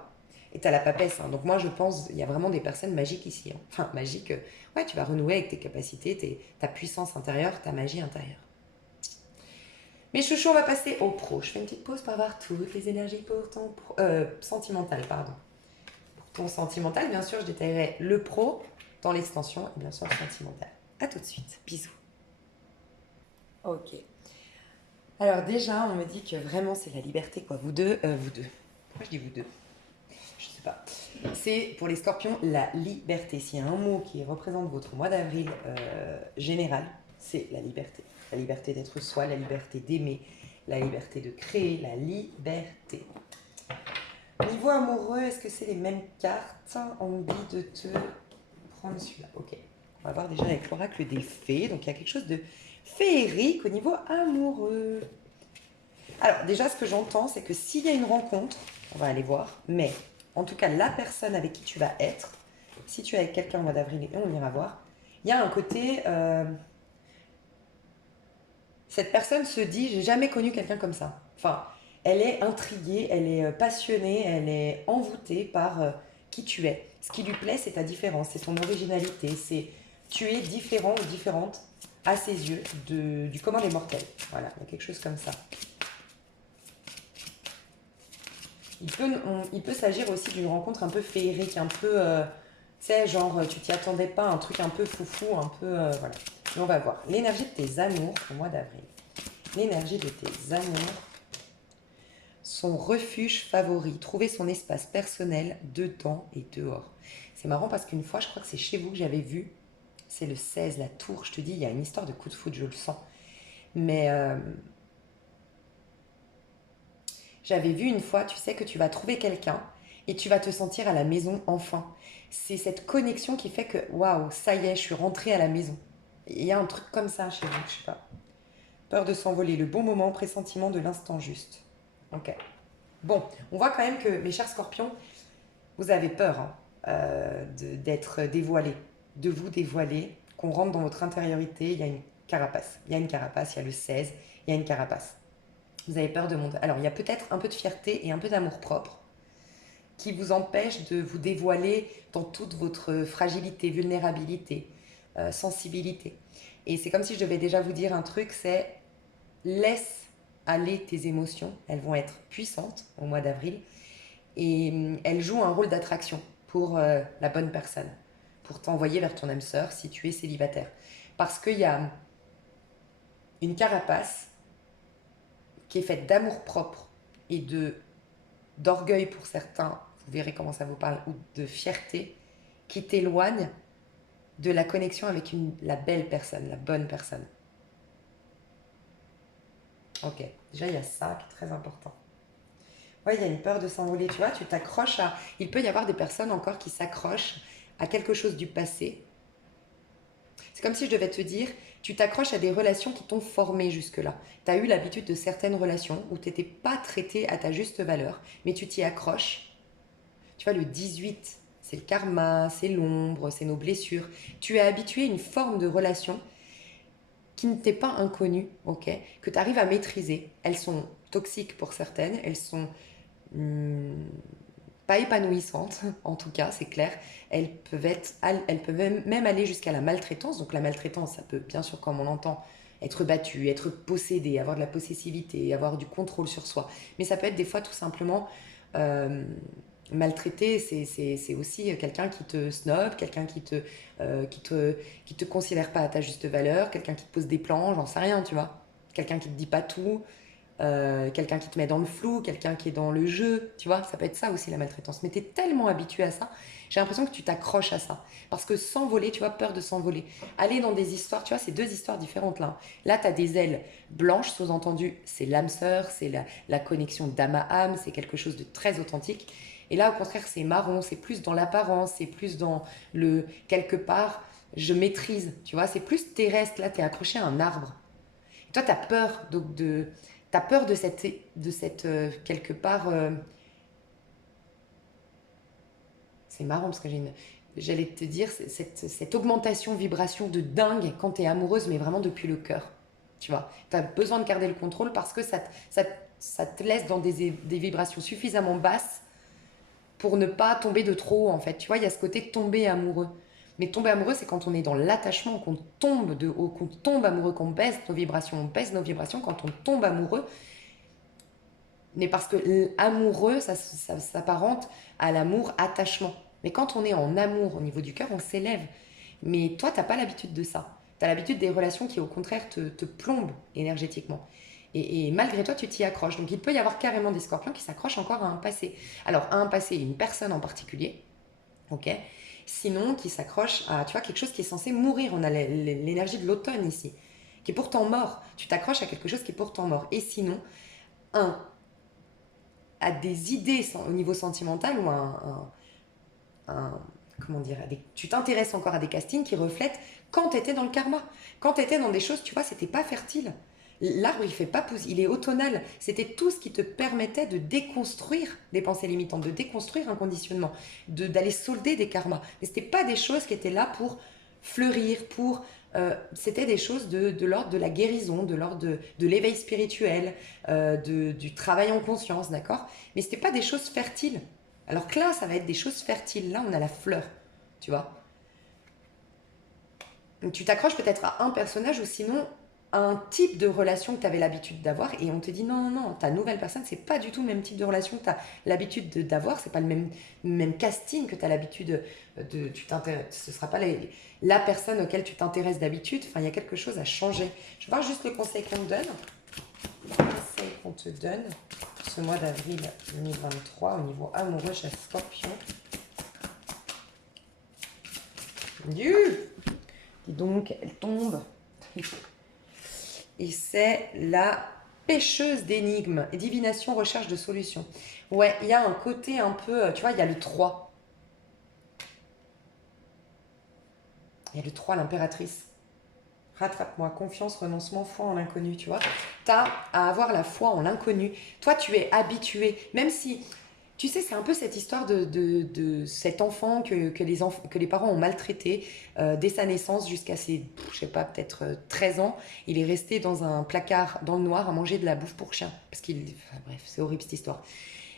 Et t'as la papesse, hein. Donc moi je pense, il y a vraiment des personnes magiques ici, hein. Enfin magiques, ouais, tu vas renouer avec tes capacités, ta puissance intérieure, ta magie intérieure. Mes chouchous, on va passer au pro. Je fais une petite pause pour avoir toutes les énergies pour ton sentimental, pardon. Pour ton sentimental, bien sûr, je détaillerai le pro dans l'extension et bien sûr le sentimental. À tout de suite. Bisous. Ok. Alors déjà, on me dit que vraiment c'est la liberté, quoi. Vous deux. Pourquoi je dis vous deux? Je sais pas. C'est pour les scorpions la liberté. S'il y a un mot qui représente votre mois d'avril général, c'est la liberté. La liberté d'être soi, la liberté d'aimer, la liberté de créer, la liberté. Niveau amoureux, est-ce que c'est les mêmes cartes? Envie de te prendre celui-là. Ok. On va voir déjà avec l'oracle des fées. Donc il y a quelque chose de féerique au niveau amoureux. Alors déjà, ce que j'entends, c'est que s'il y a une rencontre, on va aller voir, mais en tout cas, la personne avec qui tu vas être, si tu es avec quelqu'un au mois d'avril, et on ira voir, il y a un côté... cette personne se dit, j'ai jamais connu quelqu'un comme ça. Enfin, elle est intriguée, elle est passionnée, elle est envoûtée par qui tu es. Ce qui lui plaît, c'est ta différence, c'est ton originalité, c'est tu es différent ou différente à ses yeux du commun des mortels. Voilà, il y a quelque chose comme ça. Il peut s'agir aussi d'une rencontre un peu féerique, un peu, tu sais, genre, tu t'y attendais pas, un truc un peu foufou, un peu, voilà. Mais on va voir. L'énergie de tes amours au mois d'avril. L'énergie de tes amours. Son refuge favori. Trouver son espace personnel dedans et dehors. C'est marrant parce qu'une fois, je crois que c'est chez vous que j'avais vu, c'est le 16, la tour, je te dis, il y a une histoire de coup de foudre, je le sens. Mais j'avais vu une fois, tu sais, que tu vas trouver quelqu'un et tu vas te sentir à la maison enfin. C'est cette connexion qui fait que, waouh, ça y est, je suis rentrée à la maison. Il y a un truc comme ça chez vous, je sais pas. Peur de s'envoler, le bon moment, pressentiment de l'instant juste. Ok. Bon, on voit quand même que, mes chers scorpions, vous avez peur hein, d'être dévoilé, de vous dévoiler, qu'on rentre dans votre intériorité, il y a une carapace. Il y a une carapace, il y a le 16, il y a une carapace. Vous avez peur de monter. Alors, il y a peut-être un peu de fierté et un peu d'amour-propre qui vous empêche de vous dévoiler dans toute votre fragilité, vulnérabilité, sensibilité. Et c'est comme si je devais déjà vous dire un truc, c'est laisse aller tes émotions. Elles vont être puissantes au mois d'avril et elles jouent un rôle d'attraction pour la bonne personne, pour t'envoyer vers ton âme sœur si tu es célibataire. Parce qu'il y a une carapace qui est faite d'amour propre et d'orgueil pour certains, vous verrez comment ça vous parle, ou de fierté, qui t'éloigne de la connexion avec la belle personne, la bonne personne. Ok, déjà il y a ça qui est très important. Ouais, il y a une peur de s'envoler, tu vois, tu t'accroches à... Il peut y avoir des personnes encore qui s'accrochent à quelque chose du passé. C'est comme si je devais te dire, tu t'accroches à des relations qui t'ont formé jusque-là. Tu as eu l'habitude de certaines relations où tu n'étais pas traité à ta juste valeur, mais tu t'y accroches. Tu vois, le 18, c'est le karma, c'est l'ombre, c'est nos blessures. Tu es habitué à une forme de relation qui ne t'est pas inconnue, ok, que tu arrives à maîtriser. Elles sont toxiques pour certaines, elles sont pas épanouissantes, en tout cas, c'est clair. Elles peuvent même aller jusqu'à la maltraitance. Donc la maltraitance, ça peut bien sûr, comme on entend, être battu, être possédé, avoir de la possessivité, avoir du contrôle sur soi. Mais ça peut être des fois tout simplement euh, maltraité, c'est aussi quelqu'un qui te snob, quelqu'un qui te considère pas à ta juste valeur, quelqu'un qui te pose des plans, j'en sais rien, tu vois. Quelqu'un qui te dit pas tout, quelqu'un qui te met dans le flou, quelqu'un qui est dans le jeu, tu vois, ça peut être ça aussi la maltraitance. Mais tu es tellement habitué à ça, j'ai l'impression que tu t'accroches à ça. Parce que s'envoler, tu vois, peur de s'envoler. Aller dans des histoires, tu vois, c'est deux histoires différentes là. Là, tu as des ailes blanches, sous-entendu, c'est l'âme sœur, c'est la connexion d'âme à âme, c'est quelque chose de très authentique. Et là, au contraire, c'est marron, c'est plus dans l'apparence, c'est plus dans le quelque part, je maîtrise, tu vois, c'est plus terrestre. Là, tu es accroché à un arbre. Et toi, tu as peur donc t'as peur de cette quelque part. C'est marrant parce que j'allais te dire, cette augmentation, vibration de dingue quand tu es amoureuse, mais vraiment depuis le cœur. Tu vois, tu as besoin de garder le contrôle parce que ça te laisse dans des vibrations suffisamment basses pour ne pas tomber de trop en fait. Tu vois, il y a ce côté tomber amoureux. Mais tomber amoureux, c'est quand on est dans l'attachement, qu'on tombe de haut, qu'on tombe amoureux, qu'on baisse nos vibrations. On baisse nos vibrations quand on tombe amoureux. Mais parce que l'amoureux, ça s'apparente à l'amour attachement. Mais quand on est en amour au niveau du cœur, on s'élève. Mais toi, tu n'as pas l'habitude de ça. Tu as l'habitude des relations qui, au contraire, te plombent énergétiquement. Et malgré toi, tu t'y accroches. Donc, il peut y avoir carrément des scorpions qui s'accrochent encore à un passé. Alors, à un passé, une personne en particulier, ok. Sinon, qui s'accroche à, tu vois, quelque chose qui est censé mourir. On a l'énergie de l'automne ici, qui est pourtant mort. Tu t'accroches à quelque chose qui est pourtant mort. Et sinon, à des idées au niveau sentimental ou comment dire, tu t'intéresses encore à des castings qui reflètent quand tu étais dans le karma. Quand tu étais dans des choses, tu vois, c'était pas fertile. L'arbre, il fait pas pousse, il est automnal. C'était tout ce qui te permettait de déconstruire des pensées limitantes, de déconstruire un conditionnement, d'aller solder des karmas. Mais c'était pas des choses qui étaient là pour fleurir, c'était des choses de l'ordre de la guérison, de l'ordre de l'éveil spirituel, du travail en conscience, d'accord. Mais c'était pas des choses fertiles. Alors que là, ça va être des choses fertiles. Là, on a la fleur, tu vois. Donc, tu t'accroches peut-être à un personnage ou sinon un type de relation que tu avais l'habitude d'avoir et on te dit non, non, non, ta nouvelle personne, c'est pas du tout le même type de relation que tu as l'habitude d'avoir, c'est pas le même casting que tu as l'habitude ce sera pas la personne auquel tu t'intéresses d'habitude, enfin il y a quelque chose à changer. Je vais voir juste le conseil qu'on te donne. Le conseil qu'on te donne pour ce mois d'avril 2023 au niveau amoureux chez Scorpion. Dieu! Et donc, elle tombe. Et c'est la pêcheuse d'énigmes. Divination, recherche de solutions. Ouais, il y a un côté un peu... Tu vois, il y a le 3. Il y a le 3, l'impératrice. Rattrape-moi, confiance, renoncement, foi en l'inconnu, tu vois. Tu as à avoir la foi en l'inconnu. Toi, tu es habitué, même si... Tu sais, c'est un peu cette histoire de cet enfant que les parents ont maltraité dès sa naissance jusqu'à ses, je sais pas, peut-être 13 ans. Il est resté dans un placard dans le noir à manger de la bouffe pour chien. Parce qu'il... Enfin, bref, c'est horrible cette histoire.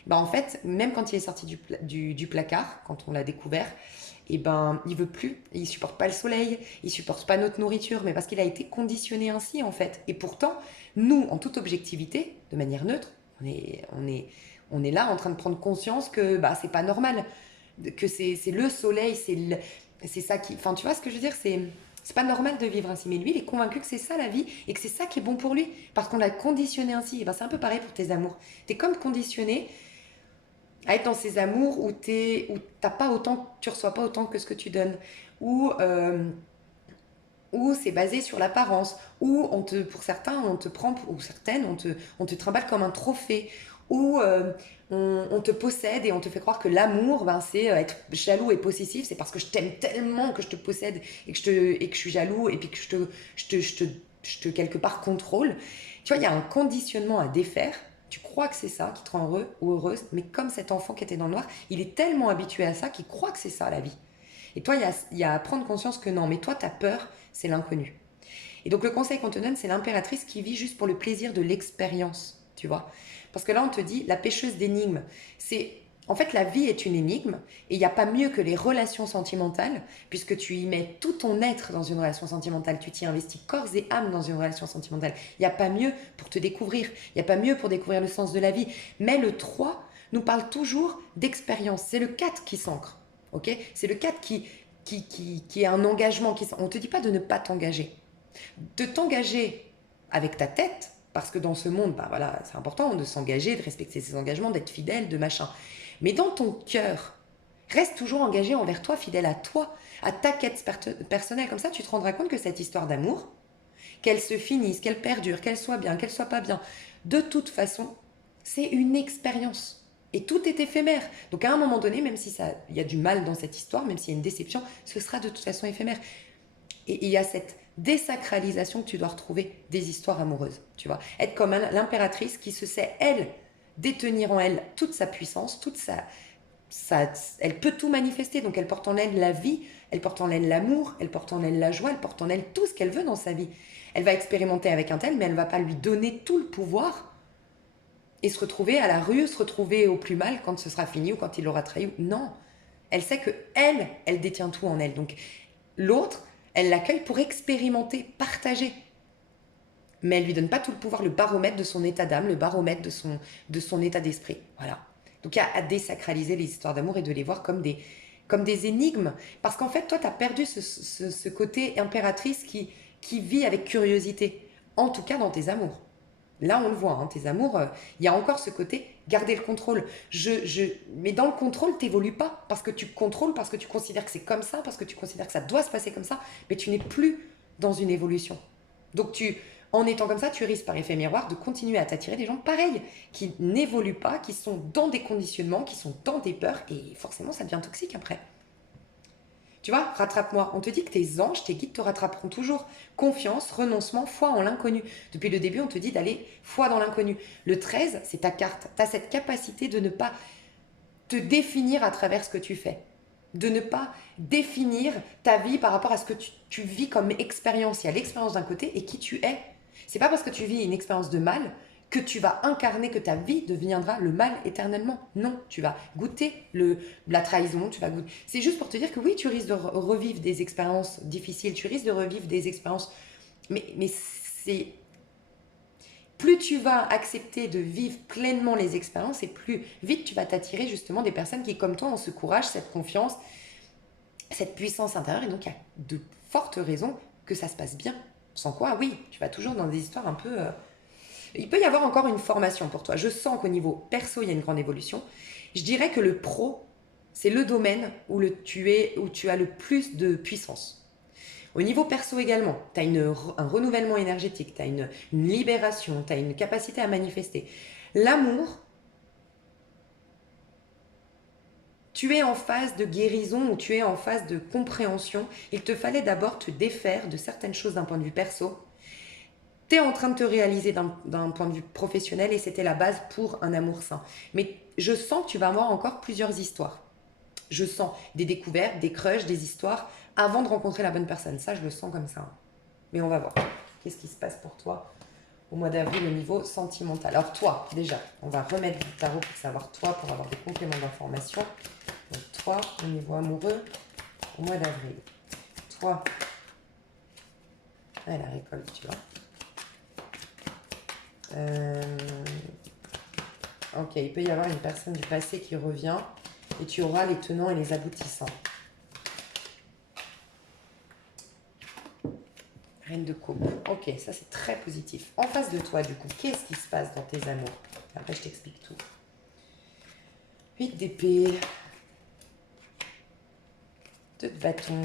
Bah, en fait, même quand il est sorti du placard, quand on l'a découvert, et ben, il veut plus, il supporte pas le soleil, il supporte pas notre nourriture, mais parce qu'il a été conditionné ainsi en fait. Et pourtant, nous, en toute objectivité, de manière neutre, on est là en train de prendre conscience que bah, c'est pas normal, que c'est le soleil, c'est ça qui... Enfin, tu vois ce que je veux dire, c'est pas normal de vivre ainsi. Mais lui, il est convaincu que c'est ça la vie et que c'est ça qui est bon pour lui, parce qu'on l'a conditionné ainsi. Et ben, c'est un peu pareil pour tes amours. T'es comme conditionné à être dans ces amours où t'as pas autant, tu reçois pas autant que ce que tu donnes, où c'est basé sur l'apparence, où pour certains, on te prend, ou certaines, on te trimballe comme un trophée, où on te possède et on te fait croire que l'amour, ben, c'est être jaloux et possessif, c'est parce que je t'aime tellement que je te possède et que je suis jaloux et puis que je te quelque part contrôle. Tu vois, il y a un conditionnement à défaire. Tu crois que c'est ça qui te rend heureux ou heureuse, mais comme cet enfant qui était dans le noir, il est tellement habitué à ça qu'il croit que c'est ça la vie. Et toi, il y a à prendre conscience que non, mais toi, ta peur, c'est l'inconnu. Et donc, le conseil qu'on te donne, c'est l'impératrice qui vit juste pour le plaisir de l'expérience, tu vois. Parce que là, on te dit, la pêcheuse d'énigmes, c'est... En fait, la vie est une énigme et il n'y a pas mieux que les relations sentimentales, puisque tu y mets tout ton être dans une relation sentimentale, tu t'y investis corps et âme dans une relation sentimentale. Il n'y a pas mieux pour te découvrir, il n'y a pas mieux pour découvrir le sens de la vie. Mais le 3 nous parle toujours d'expérience. C'est le 4 qui s'ancre, ok? C'est le 4 qui est un engagement. On ne te dit pas de ne pas t'engager. De t'engager avec ta tête, parce que dans ce monde, bah voilà, c'est important de s'engager, de respecter ses engagements, d'être fidèle, de machin. Mais dans ton cœur, reste toujours engagé envers toi, fidèle à toi, à ta quête personnelle. Comme ça, tu te rendras compte que cette histoire d'amour, qu'elle se finisse, qu'elle perdure, qu'elle soit bien, qu'elle soit pas bien, de toute façon, c'est une expérience. Et tout est éphémère. Donc à un moment donné, même si il y a du mal dans cette histoire, même s'il y a une déception, ce sera de toute façon éphémère. Et il y a cette désacralisation que tu dois retrouver des histoires amoureuses, tu vois. Être comme l'impératrice qui se sait, elle, détenir en elle toute sa puissance, elle peut tout manifester, donc elle porte en elle la vie, elle porte en elle l'amour, elle porte en elle la joie, elle porte en elle tout ce qu'elle veut dans sa vie. Elle va expérimenter avec un tel, mais elle ne va pas lui donner tout le pouvoir et se retrouver à la rue, se retrouver au plus mal quand ce sera fini ou quand il l'aura trahi. Non, elle sait que elle détient tout en elle. Donc l'autre, elle l'accueille pour expérimenter, partager. Mais elle lui donne pas tout le pouvoir, le baromètre de son état d'âme, le baromètre de son état d'esprit. Voilà. Donc il y a à désacraliser les histoires d'amour et de les voir comme des énigmes. Parce qu'en fait, toi, tu as perdu ce côté impératrice qui vit avec curiosité. En tout cas, dans tes amours. Là, on le voit, hein, tes amours, il y a encore ce côté garder le contrôle. Mais dans le contrôle, tu n'évolues pas parce que tu contrôles, parce que tu considères que c'est comme ça, parce que tu considères que ça doit se passer comme ça, mais tu n'es plus dans une évolution. Donc, en étant comme ça, tu risques par effet miroir de continuer à t'attirer des gens pareils, qui n'évoluent pas, qui sont dans des conditionnements, qui sont dans des peurs, et forcément, ça devient toxique après. Tu vois, rattrape-moi. On te dit que tes anges, tes guides te rattraperont toujours. Confiance, renoncement, foi en l'inconnu. Depuis le début, on te dit d'aller foi dans l'inconnu. Le 13, c'est ta carte. Tu as cette capacité de ne pas te définir à travers ce que tu fais. De ne pas définir ta vie par rapport à ce que tu vis comme expérience. Il y a l'expérience d'un côté et qui tu es. C'est pas parce que tu vis une expérience de mal que tu vas incarner, que ta vie deviendra le mal éternellement. Non, tu vas goûter la trahison, tu vas goûter... C'est juste pour te dire que oui, tu risques de revivre des expériences difficiles, tu risques de revivre des expériences... Mais c'est plus tu vas accepter de vivre pleinement les expériences et plus vite tu vas t'attirer justement des personnes qui, comme toi, ont ce courage, cette confiance, cette puissance intérieure. Et donc, il y a de fortes raisons que ça se passe bien. Sans quoi, oui, tu vas toujours dans des histoires un peu... Il peut y avoir encore une formation pour toi. Je sens qu'au niveau perso, il y a une grande évolution. Je dirais que le pro, c'est le domaine où tu as le plus de puissance. Au niveau perso également, tu as un renouvellement énergétique, tu as une libération, tu as une capacité à manifester. L'amour, tu es en phase de guérison ou tu es en phase de compréhension. Il te fallait d'abord te défaire de certaines choses d'un point de vue perso. Tu es en train de te réaliser d'un point de vue professionnel et c'était la base pour un amour sain. Mais je sens que tu vas avoir encore plusieurs histoires. Je sens des découvertes, des crushs, des histoires avant de rencontrer la bonne personne. Ça, je le sens comme ça. Mais on va voir. Qu'est-ce qui se passe pour toi au mois d'avril au niveau sentimental? Alors toi, déjà, on va remettre du tarot pour savoir toi, pour avoir des compléments d'information. Donc toi, au niveau amoureux, au mois d'avril. Toi, la récolte, tu vois. Ok, il peut y avoir une personne du passé qui revient et tu auras les tenants et les aboutissants. Reine de coupe. Ok, ça c'est très positif. En face de toi, du coup, qu'est-ce qui se passe dans tes amours? Après, je t'explique tout. 8 d'épée. 2 de bâton.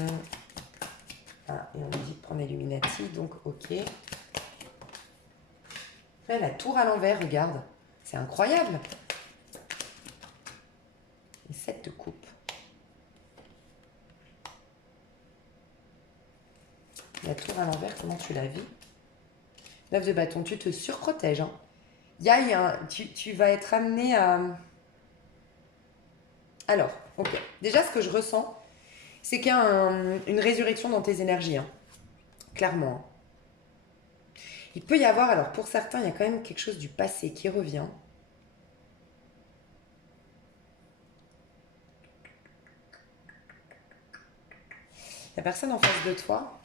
Ah, et on me dit de prendre Illuminati, donc ok. Là, la tour à l'envers, regarde. C'est incroyable. Et 7 de coupe. La tour à l'envers, comment tu la vis? 9 de bâton, tu te surprotèges. Hein. Tu vas être amené à... Alors, ok. Déjà, ce que je ressens, c'est qu'il y a une résurrection dans tes énergies. Hein. Clairement. Il peut y avoir, alors pour certains, il y a quand même quelque chose du passé qui revient. La personne en face de toi,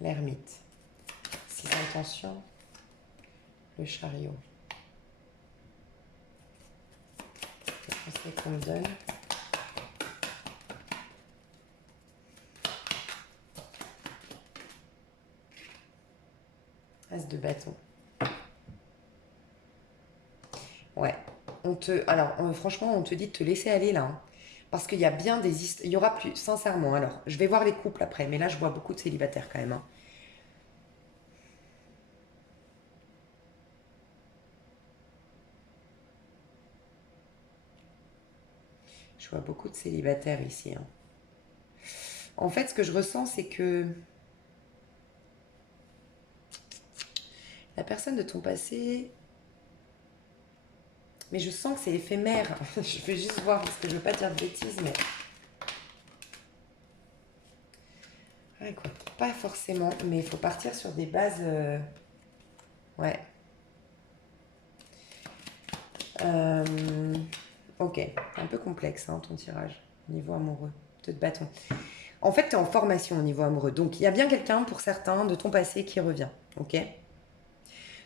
l'ermite. 6 intentions, le chariot. Le conseil qu'on me donne. As de bâton. Ouais. Franchement, on te dit de te laisser aller là. Hein. Parce qu'il y a bien des histoires. Il y aura plus, sincèrement. Alors, je vais voir les couples après, mais là, je vois beaucoup de célibataires quand même. Hein. Je vois beaucoup de célibataires ici. Hein. En fait, ce que je ressens, c'est que la personne de ton passé... Mais je sens que c'est éphémère. Je vais juste voir parce que je ne veux pas dire de bêtises, mais... Ouais, quoi. Pas forcément, mais il faut partir sur des bases... Ouais. Ok. Un peu complexe, hein, ton tirage. Niveau amoureux. Deux de bâton. En fait, tu es en formation au niveau amoureux. Donc, il y a bien quelqu'un, pour certains, de ton passé qui revient. Ok.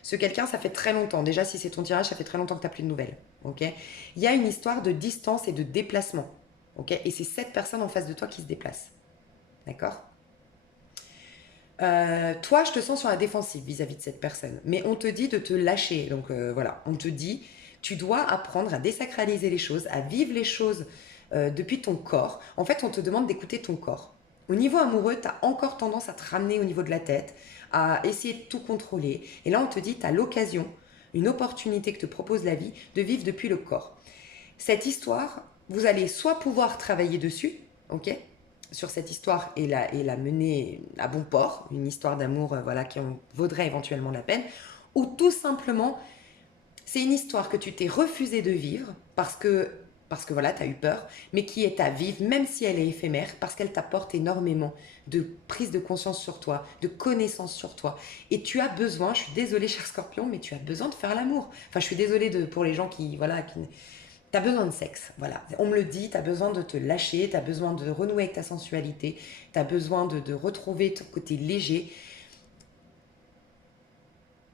Ce quelqu'un, ça fait très longtemps. Déjà, si c'est ton tirage, ça fait très longtemps que tu n'as plus de nouvelles. Ok. Il y a une histoire de distance et de déplacement. Ok. Et c'est cette personne en face de toi qui se déplace. D'accord. Toi, je te sens sur la défensive vis-à-vis de cette personne. Mais on te dit de te lâcher. Donc voilà, on te dit, tu dois apprendre à désacraliser les choses, à vivre les choses depuis ton corps. En fait, on te demande d'écouter ton corps. Au niveau amoureux, tu as encore tendance à te ramener au niveau de la tête, à essayer de tout contrôler. Et là, on te dit, tu as l'occasion, une opportunité que te propose la vie, de vivre depuis le corps. Cette histoire, vous allez soit pouvoir travailler dessus, ok, sur cette histoire et la mener à bon port, une histoire d'amour voilà, qui en vaudrait éventuellement la peine, ou tout simplement, c'est une histoire que tu t'es refusé de vivre parce que voilà, tu as eu peur, mais qui est à vivre, même si elle est éphémère, parce qu'elle t'apporte énormément de prise de conscience sur toi, de connaissance sur toi. Et tu as besoin, je suis désolée cher Scorpion, mais tu as besoin de faire l'amour. Enfin, je suis désolée pour les gens qui Tu as besoin de sexe, voilà. On me le dit, tu as besoin de te lâcher, tu as besoin de renouer avec ta sensualité, tu as besoin de retrouver ton côté léger.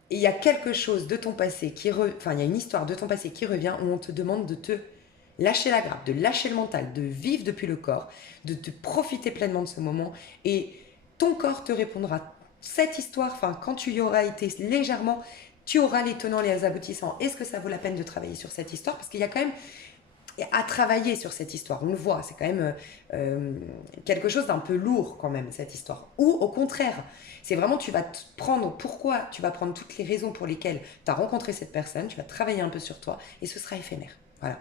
Et il y a quelque chose de ton passé enfin, il y a une histoire de ton passé qui revient où on te demande de te lâcher la grappe, de lâcher le mental, de vivre depuis le corps, de te profiter pleinement de ce moment. Et ton corps te répondra. Cette histoire, enfin, quand tu y auras été légèrement, tu auras les tenants, les aboutissants. Est-ce que ça vaut la peine de travailler sur cette histoire? Parce qu'il y a quand même à travailler sur cette histoire. On le voit, c'est quand même quelque chose d'un peu lourd quand même, cette histoire. Ou au contraire, c'est vraiment, tu vas te prendre, pourquoi tu vas prendre toutes les raisons pour lesquelles tu as rencontré cette personne, tu vas travailler un peu sur toi et ce sera éphémère. Voilà.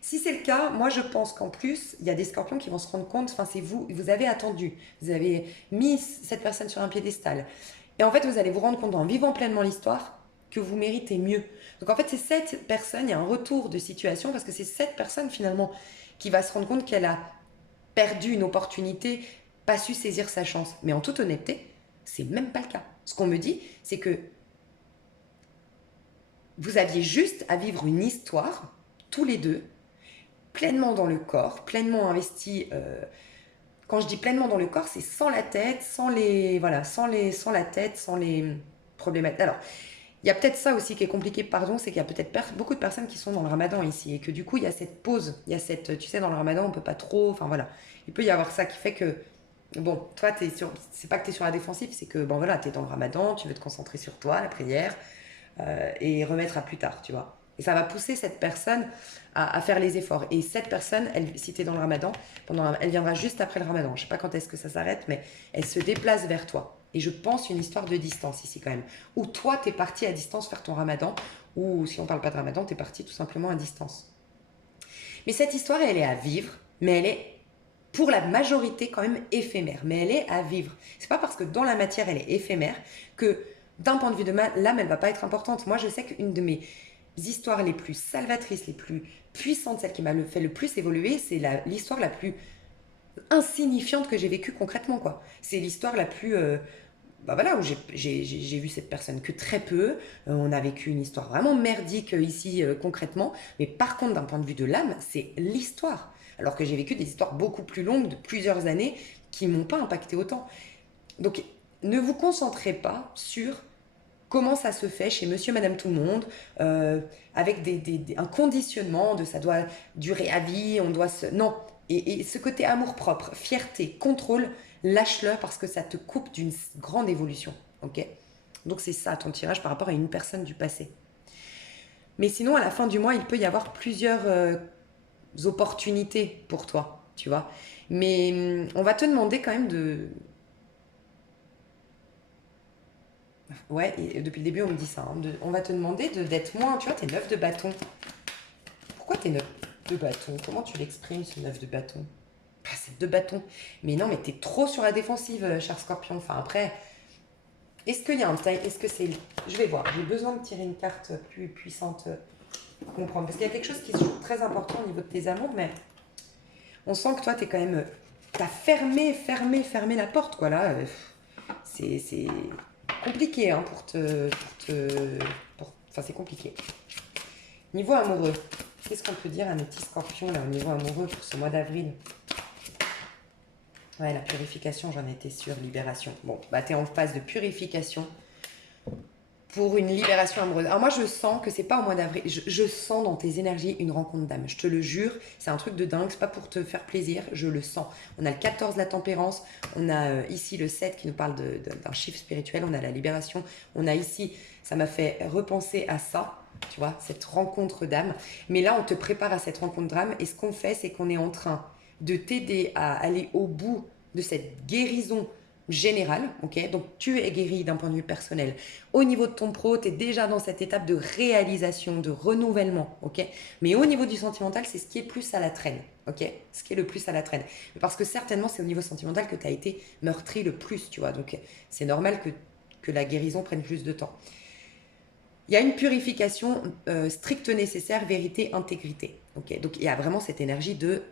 Si c'est le cas, moi je pense qu'en plus, il y a des scorpions qui vont se rendre compte, enfin c'est vous, vous avez attendu, vous avez mis cette personne sur un piédestal. Et en fait, vous allez vous rendre compte en vivant pleinement l'histoire que vous méritez mieux. Donc en fait, c'est cette personne, il y a un retour de situation parce que c'est cette personne finalement qui va se rendre compte qu'elle a perdu une opportunité, pas su saisir sa chance. Mais en toute honnêteté, c'est même pas le cas. Ce qu'on me dit, c'est que vous aviez juste à vivre une histoire, tous les deux, pleinement dans le corps, pleinement investi. Quand je dis pleinement dans le corps, c'est sans la tête, sans les, voilà, sans la tête, sans les problématiques. Alors, il y a peut-être ça aussi qui est compliqué, pardon, c'est qu'il y a peut-être beaucoup de personnes qui sont dans le ramadan ici et que du coup, il y a cette pause, il y a cette, tu sais, dans le ramadan, on peut pas trop, enfin voilà. Il peut y avoir ça qui fait que, bon, toi, c'est pas que tu es sur la défensive, c'est que, bon voilà, tu es dans le ramadan, tu veux te concentrer sur toi, la prière, et remettre à plus tard, tu vois. Et ça va pousser cette personne à faire les efforts. Et cette personne, elle, si tu es dans le ramadan, elle viendra juste après le ramadan. Je sais pas quand est-ce que ça s'arrête, mais elle se déplace vers toi. Et je pense une histoire de distance ici quand même. Où toi, tu es parti à distance faire ton ramadan, ou si on parle pas de ramadan, tu es parti tout simplement à distance. Mais cette histoire, elle est à vivre, mais elle est pour la majorité quand même éphémère. Mais elle est à vivre. C'est pas parce que dans la matière, elle est éphémère que d'un point de vue de l'âme, elle va pas être importante. Moi, je sais qu'une de mes histoires les plus salvatrices, les plus puissantes, celle qui m'a fait le plus évoluer, c'est l'histoire la plus insignifiante que j'ai vécue concrètement, quoi. C'est l'histoire la plus bah voilà, où j'ai vu cette personne que très peu. On a vécu une histoire vraiment merdique ici concrètement. Mais par contre, d'un point de vue de l'âme, c'est l'histoire. Alors que j'ai vécu des histoires beaucoup plus longues de plusieurs années qui m'ont pas impacté autant. Donc, ne vous concentrez pas sur comment ça se fait chez monsieur, madame, tout le monde, avec un conditionnement de ça doit durer à vie, on doit se... Non. Et ce côté amour-propre, fierté, contrôle, lâche-le parce que ça te coupe d'une grande évolution. Ok? Donc c'est ça ton tirage par rapport à une personne du passé. Mais sinon, à la fin du mois, il peut y avoir plusieurs opportunités pour toi, tu vois. Mais on va te demander quand même de... Ouais, et depuis le début, on me dit ça. Hein, on va te demander d'être moins... Tu vois, t'es 9 de bâton. Pourquoi t'es 9 de bâton? Comment tu l'exprimes, ce 9 de bâton? Ah, c'est 2 bâtons. Mais non, mais t'es trop sur la défensive, cher Scorpion. Enfin, après, est-ce qu'il y a un time? Est-ce que c'est... Je vais voir. J'ai besoin de tirer une carte plus puissante pour comprendre. Parce qu'il y a quelque chose qui se joue très important au niveau de tes amours, mais on sent que toi, t'es quand même... T'as fermé la porte, quoi, là. C'est compliqué, hein, Enfin, c'est compliqué. Niveau amoureux, qu'est-ce qu'on peut dire à mes petits scorpions, là, au niveau amoureux pour ce mois d'avril? Ouais, la purification, j'en étais sûre, libération. Bon, bah t'es en phase de purification pour une libération amoureuse. Alors moi, je sens que c'est pas au mois d'avril, je sens dans tes énergies une rencontre d'âme. Je te le jure, c'est un truc de dingue, c'est pas pour te faire plaisir, je le sens. On a le 14, la tempérance, on a ici le 7 qui nous parle d'un chiffre spirituel, on a la libération, on a ici, ça m'a fait repenser à ça, tu vois, cette rencontre d'âme. Mais là, on te prépare à cette rencontre d'âme et ce qu'on fait, c'est qu'on est en train de t'aider à aller au bout de cette guérison générale, ok? Donc tu es guéri d'un point de vue personnel. Au niveau de ton pro, tu es déjà dans cette étape de réalisation, de renouvellement, ok? Mais au niveau du sentimental, c'est ce qui est plus à la traîne, ok? Ce qui est le plus à la traîne. Parce que certainement, c'est au niveau sentimental que tu as été meurtri le plus, tu vois? Donc c'est normal que la guérison prenne plus de temps. Il y a une purification stricte nécessaire, vérité, intégrité, ok? Donc il y a vraiment cette énergie de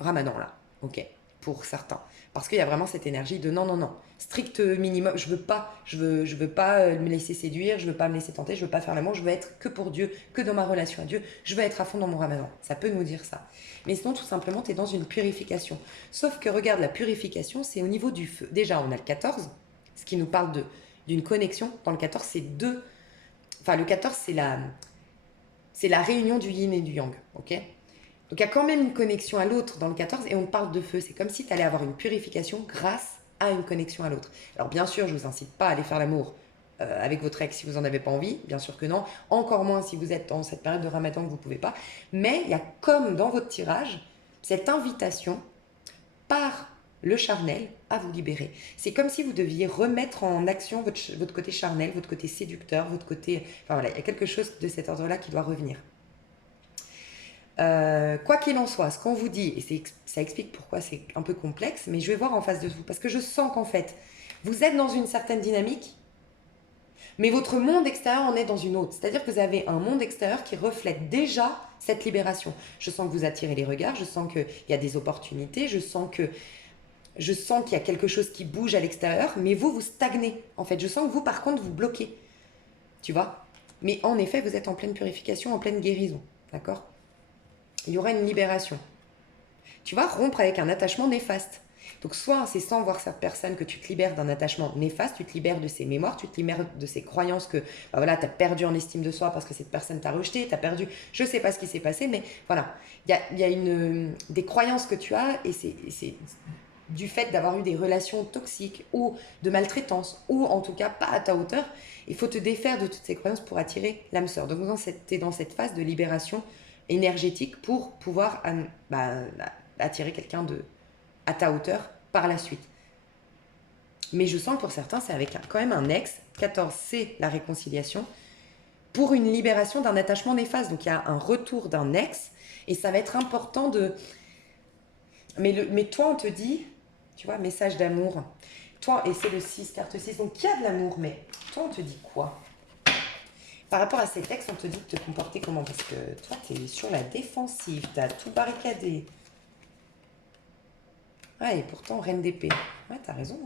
Ramadan là, ok? pour certains. Parce qu'il y a vraiment cette énergie de non, non, non. Strict minimum, je veux pas me laisser séduire, je veux pas me laisser tenter, je veux pas faire l'amour, je veux être que pour Dieu, que dans ma relation à Dieu, je veux être à fond dans mon ramadan. Ça peut nous dire ça. Mais sinon, tout simplement, tu es dans une purification. Sauf que regarde, la purification, c'est au niveau du feu. Déjà, on a le 14, ce qui nous parle d'une connexion. Dans le 14, c'est deux. Enfin, le 14, c'est la réunion du yin et du yang. Ok. Donc, il y a quand même une connexion à l'autre dans le 14 et on parle de feu. C'est comme si tu allais avoir une purification grâce à une connexion à l'autre. Alors, bien sûr, je ne vous incite pas à aller faire l'amour avec votre ex si vous n'en avez pas envie. Bien sûr que non. Encore moins si vous êtes dans cette période de ramadan que vous ne pouvez pas. Mais il y a comme dans votre tirage cette invitation par le charnel à vous libérer. C'est comme si vous deviez remettre en action votre côté charnel, votre côté séducteur, votre côté... Enfin voilà, il y a quelque chose de cet ordre-là qui doit revenir. Quoi qu'il en soit, ce qu'on vous dit, et ça explique pourquoi c'est un peu complexe, mais je vais voir en face de vous, parce que je sens qu'en fait, vous êtes dans une certaine dynamique, mais votre monde extérieur en est dans une autre. C'est-à-dire que vous avez un monde extérieur qui reflète déjà cette libération. Je sens que vous attirez les regards, je sens qu'il y a des opportunités, je sens qu'il y a quelque chose qui bouge à l'extérieur, mais vous stagnez. En fait, je sens que vous, par contre, vous bloquez. Tu vois? Mais en effet, vous êtes en pleine purification, en pleine guérison. D'accord? Il y aura une libération. Tu vas rompre avec un attachement néfaste. Donc soit c'est sans voir cette personne que tu te libères d'un attachement néfaste, tu te libères de ses mémoires, tu te libères de ses croyances que voilà, tu as perdu en estime de soi parce que cette personne t'a rejeté, tu as perdu, je ne sais pas ce qui s'est passé, mais voilà, il y a des croyances que tu as et c'est du fait d'avoir eu des relations toxiques ou de maltraitance ou en tout cas pas à ta hauteur, il faut te défaire de toutes ces croyances pour attirer l'âme sœur. Donc tu es dans cette phase de libération énergétique pour pouvoir attirer quelqu'un à ta hauteur par la suite. Mais je sens que pour certains, c'est avec quand même un ex. 14, c'est la réconciliation pour une libération d'un attachement néfaste. Donc il y a un retour d'un ex et ça va être important de... Mais toi, on te dit, tu vois, message d'amour. Toi, et c'est le 6, carte 6, donc il y a de l'amour, mais toi, on te dit quoi? Par rapport à cet ex, on te dit de te comporter comment? Parce que toi, tu es sur la défensive, tu as tout barricadé. Ouais, et pourtant, reine d'épée. Ouais, t'as raison.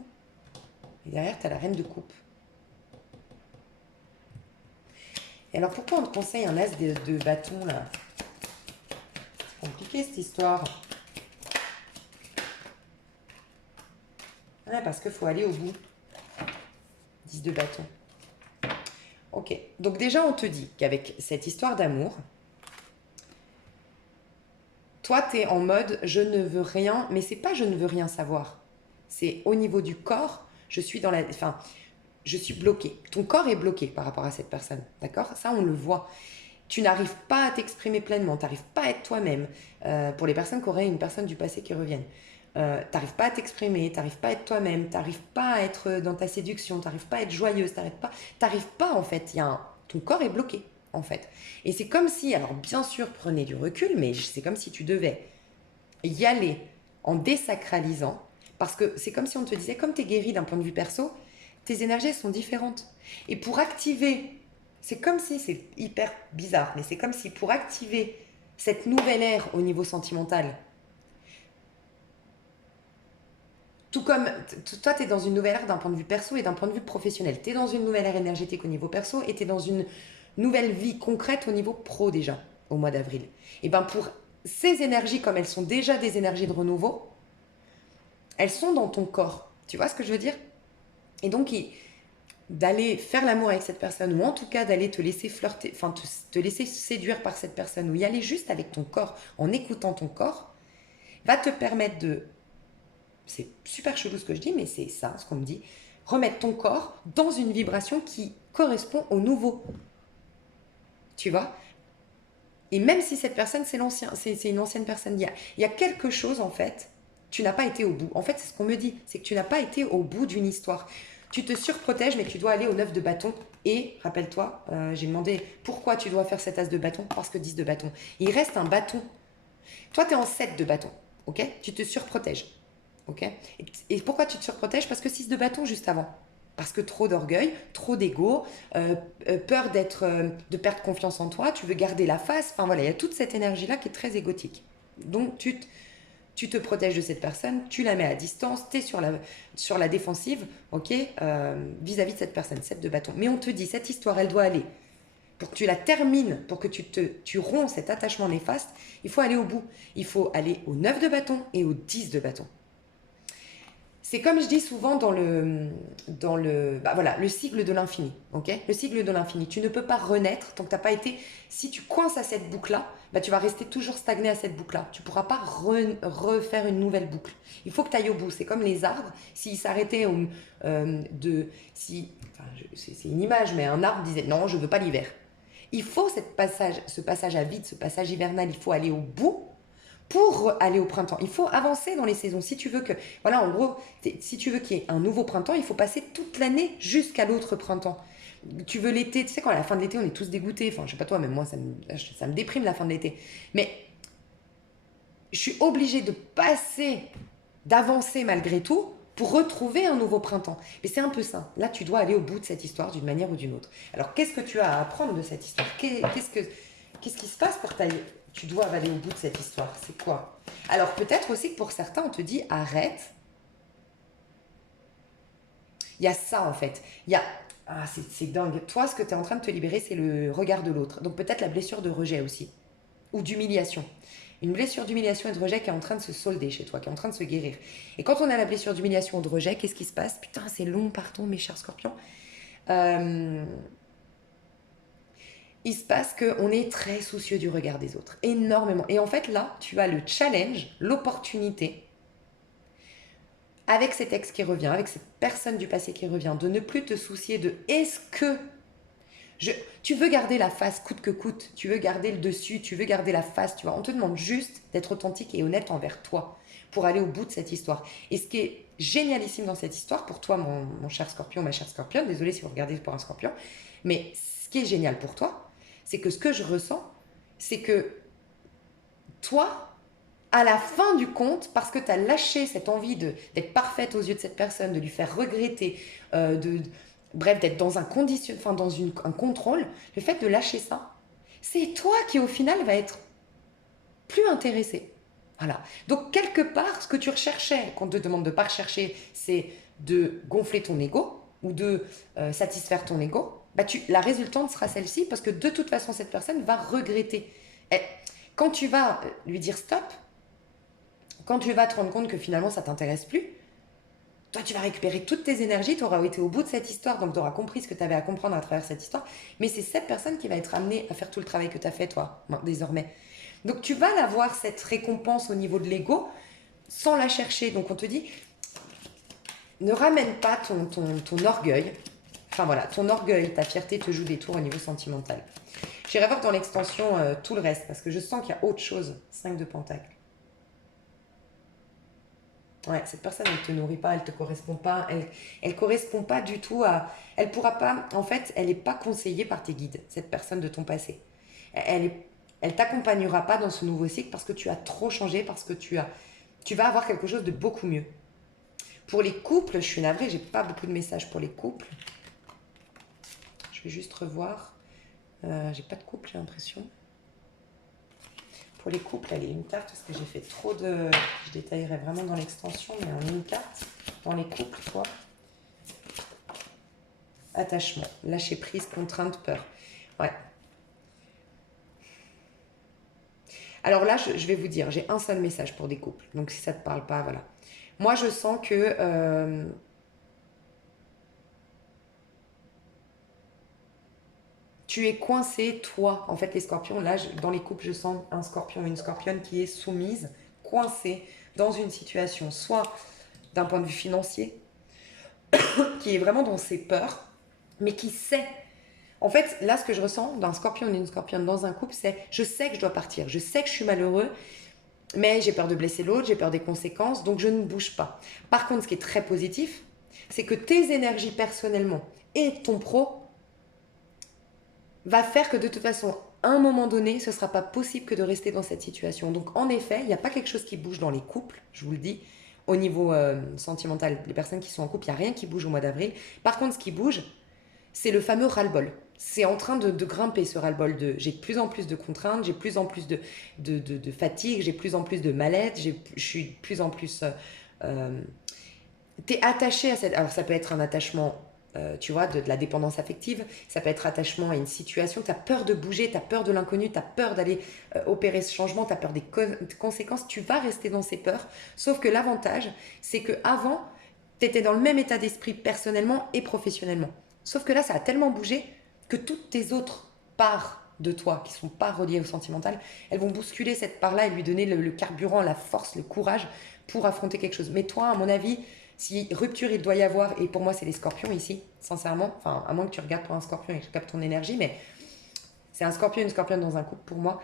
Et derrière, t'as la reine de coupe. Et alors, pourquoi on te conseille un as de bâton, là? C'est compliqué, cette histoire. Ouais, parce qu'il faut aller au bout. 10 de bâton. Ok. Donc déjà, on te dit qu'avec cette histoire d'amour, toi, tu es en mode je ne veux rien, mais c'est pas je ne veux rien savoir. C'est au niveau du corps, je suis je suis bloquée. Ton corps est bloqué par rapport à cette personne, d'accord? Ça, on le voit. Tu n'arrives pas à t'exprimer pleinement, tu n'arrives pas à être toi-même. Pour les personnes qui auraient une personne du passé qui reviennent. Tu n'arrives pas à t'exprimer, tu n'arrives pas à être toi-même, tu n'arrives pas à être dans ta séduction, tu n'arrives pas à être joyeuse, tu n'arrives pas en fait. Ton corps est bloqué en fait. Et c'est comme si, alors bien sûr, prenez du recul, mais c'est comme si tu devais y aller en désacralisant, parce que c'est comme si on te disait, comme tu es guéri d'un point de vue perso, tes énergies sont différentes. Et pour activer, c'est comme si, c'est hyper bizarre, mais c'est comme si pour activer cette nouvelle ère au niveau sentimental, tout comme toi, tu es dans une nouvelle ère d'un point de vue perso et d'un point de vue professionnel. Tu es dans une nouvelle ère énergétique au niveau perso et tu es dans une nouvelle vie concrète au niveau pro déjà, au mois d'avril. Et bien pour ces énergies, comme elles sont déjà des énergies de renouveau, elles sont dans ton corps. Tu vois ce que je veux dire? Et donc, d'aller faire l'amour avec cette personne, ou en tout cas d'aller te laisser flirter, enfin te laisser séduire par cette personne, ou y aller juste avec ton corps, en écoutant ton corps, va te permettre de... C'est super chelou ce que je dis, mais c'est ça, ce qu'on me dit. Remettre ton corps dans une vibration qui correspond au nouveau. Tu vois? Et même si cette personne, c'est une ancienne personne, il y a quelque chose, en fait, tu n'as pas été au bout. En fait, c'est ce qu'on me dit, c'est que tu n'as pas été au bout d'une histoire. Tu te surprotèges, mais tu dois aller au 9 de bâton. Et, rappelle-toi, j'ai demandé pourquoi tu dois faire cet as de bâton, parce que 10 de bâton. Il reste un bâton. Toi, tu es en 7 de bâton, ok? Tu te surprotèges. Okay. Et pourquoi tu te surprotèges? Parce que 6 de bâton juste avant. Parce que trop d'orgueil, trop d'ego, peur de perdre confiance en toi, tu veux garder la face. Enfin voilà, il y a toute cette énergie-là qui est très égotique. Donc Tu te protèges de cette personne, tu la mets à distance, tu es sur la défensive, ok, vis-à-vis de cette personne, 7 de bâton. Mais on te dit, cette histoire, elle doit aller. Pour que tu la termines, pour que tu romps cet attachement néfaste, il faut aller au bout. Il faut aller au 9 de bâton et au 10 de bâton. C'est comme je dis souvent le cycle de l'infini, ok? Le cycle de l'infini. Tu ne peux pas renaître tant que tu n'as pas été... Si tu coinces à cette boucle-là, bah, tu vas rester toujours stagné à cette boucle-là. Tu ne pourras pas refaire une nouvelle boucle. Il faut que tu ailles au bout. C'est comme les arbres. S'ils s'arrêtaient c'est une image, mais un arbre disait « Non, je ne veux pas l'hiver ». Il faut ce passage à vide, ce passage hivernal. Il faut aller au bout pour aller au printemps. Il faut avancer dans les saisons. Si tu veux que, voilà, en gros, si tu veux qu'il y ait un nouveau printemps, il faut passer toute l'année jusqu'à l'autre printemps. Tu veux l'été, tu sais, quand à la fin de l'été, on est tous dégoûtés. Enfin, je sais pas toi, mais moi, ça me déprime la fin de l'été. Mais je suis obligée de d'avancer malgré tout pour retrouver un nouveau printemps. Mais c'est un peu ça. Là, tu dois aller au bout de cette histoire d'une manière ou d'une autre. Alors, qu'est-ce que tu as à apprendre de cette histoire? Qu'est-ce qui se passe pour tu dois aller au bout de cette histoire? C'est quoi? Alors, peut-être aussi que pour certains, on te dit arrête. Il y a ça, en fait. Il y a... Ah, c'est dingue. Toi, ce que tu es en train de te libérer, c'est le regard de l'autre. Donc, peut-être la blessure de rejet aussi. Ou d'humiliation. Une blessure d'humiliation et de rejet qui est en train de se solder chez toi, qui est en train de se guérir. Et quand on a la blessure d'humiliation ou de rejet, qu'est-ce qui se passe? Putain, c'est long, pardon, mes chers scorpions. Il se passe qu'on est très soucieux du regard des autres, énormément. Et en fait, là, tu as le challenge, l'opportunité, avec cet ex qui revient, avec cette personne du passé qui revient, de ne plus te soucier de est-ce que tu veux garder la face coûte que coûte, tu veux garder le dessus, tu veux garder la face, tu vois. On te demande juste d'être authentique et honnête envers toi pour aller au bout de cette histoire. Et ce qui est génialissime dans cette histoire, pour toi, mon cher scorpion, ma chère scorpionne, désolé si vous regardez pour un scorpion, mais ce qui est génial pour toi, c'est que ce que je ressens, c'est que toi, à la fin du compte, parce que tu as lâché cette envie d'être parfaite aux yeux de cette personne, de lui faire regretter, bref, d'être dans un un contrôle, le fait de lâcher ça, c'est toi qui au final va être plus intéressé. Voilà. Donc quelque part, ce que tu recherchais, qu'on te demande de ne pas rechercher, c'est de gonfler ton ego ou de satisfaire ton ego. Bah la résultante sera celle-ci parce que de toute façon, cette personne va regretter. Et quand tu vas lui dire stop, quand tu vas te rendre compte que finalement ça t'intéresse plus, toi tu vas récupérer toutes tes énergies, tu auras été au bout de cette histoire, donc tu auras compris ce que tu avais à comprendre à travers cette histoire, mais c'est cette personne qui va être amenée à faire tout le travail que tu as fait toi, désormais. Donc tu vas l'avoir cette récompense au niveau de l'ego sans la chercher. Donc on te dit, ne ramène pas ton orgueil. Enfin voilà, ton orgueil, ta fierté te joue des tours au niveau sentimental. J'irai voir dans l'extension tout le reste, parce que je sens qu'il y a autre chose. 5 de pentacles. Ouais, cette personne, elle ne te nourrit pas, elle ne te correspond pas, elle correspond pas du tout à... Elle pourra pas... En fait, elle n'est pas conseillée par tes guides, cette personne de ton passé. Elle t'accompagnera pas dans ce nouveau cycle parce que tu as trop changé, parce que tu vas avoir quelque chose de beaucoup mieux. Pour les couples, je suis navrée, j'ai pas beaucoup de messages pour les couples. Je vais juste revoir. J'ai pas de couple, j'ai l'impression. Pour les couples, allez, une carte, parce que j'ai fait trop de... Je détaillerai vraiment dans l'extension, mais en une carte. Dans les couples, toi. Attachement, lâcher prise, contrainte, peur. Ouais. Alors là, je vais vous dire, j'ai un seul message pour des couples. Donc si ça ne te parle pas, voilà. Moi, je sens que... tu es coincé, toi. En fait, les scorpions, là, dans les couples, je sens un scorpion ou une scorpionne qui est soumise, coincée dans une situation, soit d'un point de vue financier, qui est vraiment dans ses peurs, mais qui sait. En fait, là, ce que je ressens d'un scorpion ou d'une scorpionne dans un couple, c'est je sais que je dois partir, je sais que je suis malheureux, mais j'ai peur de blesser l'autre, j'ai peur des conséquences, donc je ne bouge pas. Par contre, ce qui est très positif, c'est que tes énergies personnellement et ton pro va faire que de toute façon, à un moment donné, ce ne sera pas possible que de rester dans cette situation. Donc en effet, il n'y a pas quelque chose qui bouge dans les couples, je vous le dis, au niveau sentimental. Les personnes qui sont en couple, il n'y a rien qui bouge au mois d'avril. Par contre, ce qui bouge, c'est le fameux ras-le-bol. c'est en train de grimper ce ras-le-bol de j'ai de plus en plus de contraintes, j'ai de plus en plus de fatigue, j'ai de plus en plus de mal-être, je suis de plus en plus. T'es attaché à cette. Alors, ça peut être un attachement, tu vois, de la dépendance affective, ça peut être attachement à une situation, t'as peur de bouger, t'as peur de l'inconnu, t'as peur d'aller opérer ce changement, t'as peur des conséquences, tu vas rester dans ces peurs. Sauf que l'avantage, c'est que avant, t'étais dans le même état d'esprit personnellement et professionnellement. Sauf que là, ça a tellement bougé que toutes tes autres parts de toi qui sont pas reliées au sentimental, elles vont bousculer cette part-là et lui donner le carburant, la force, le courage pour affronter quelque chose. Mais toi, à mon avis, si rupture il doit y avoir, et pour moi c'est les scorpions ici, sincèrement, enfin à moins que tu regardes pour un scorpion et que tu captes ton énergie, mais c'est un scorpion et une scorpionne dans un couple pour moi.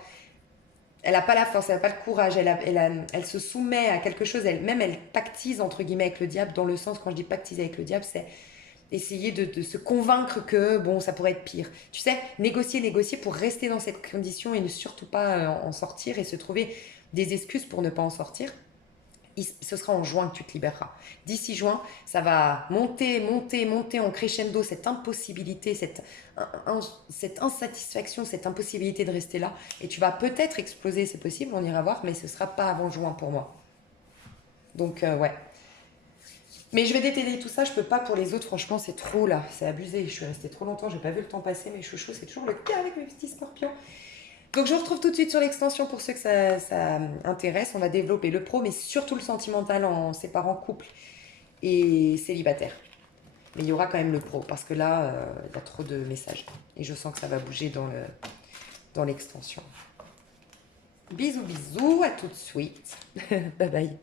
Elle n'a pas la force, elle n'a pas le courage, elle se soumet à quelque chose, elle pactise entre guillemets avec le diable, dans le sens, quand je dis pactiser avec le diable, c'est essayer de se convaincre que bon, ça pourrait être pire. Tu sais, négocier pour rester dans cette condition et ne surtout pas en sortir et se trouver des excuses pour ne pas en sortir. Ce sera en juin que tu te libéreras. D'ici juin, ça va monter en crescendo, cette impossibilité, cette insatisfaction, cette impossibilité de rester là. Et tu vas peut-être exploser, c'est possible, on ira voir, mais ce ne sera pas avant juin pour moi. Donc, ouais. Mais je vais détailler tout ça, je peux pas pour les autres, franchement, c'est trop là, c'est abusé. Je suis restée trop longtemps, j'ai pas vu le temps passer, mes chouchous, c'est toujours le cas avec mes petits scorpions. Donc je vous retrouve tout de suite sur l'extension pour ceux que ça intéresse. On va développer le pro, mais surtout le sentimental en séparant couple et célibataire. Mais il y aura quand même le pro, parce que là, il y a trop de messages. Et je sens que ça va bouger dans l'extension. Bisous, bisous, à tout de suite. Bye bye.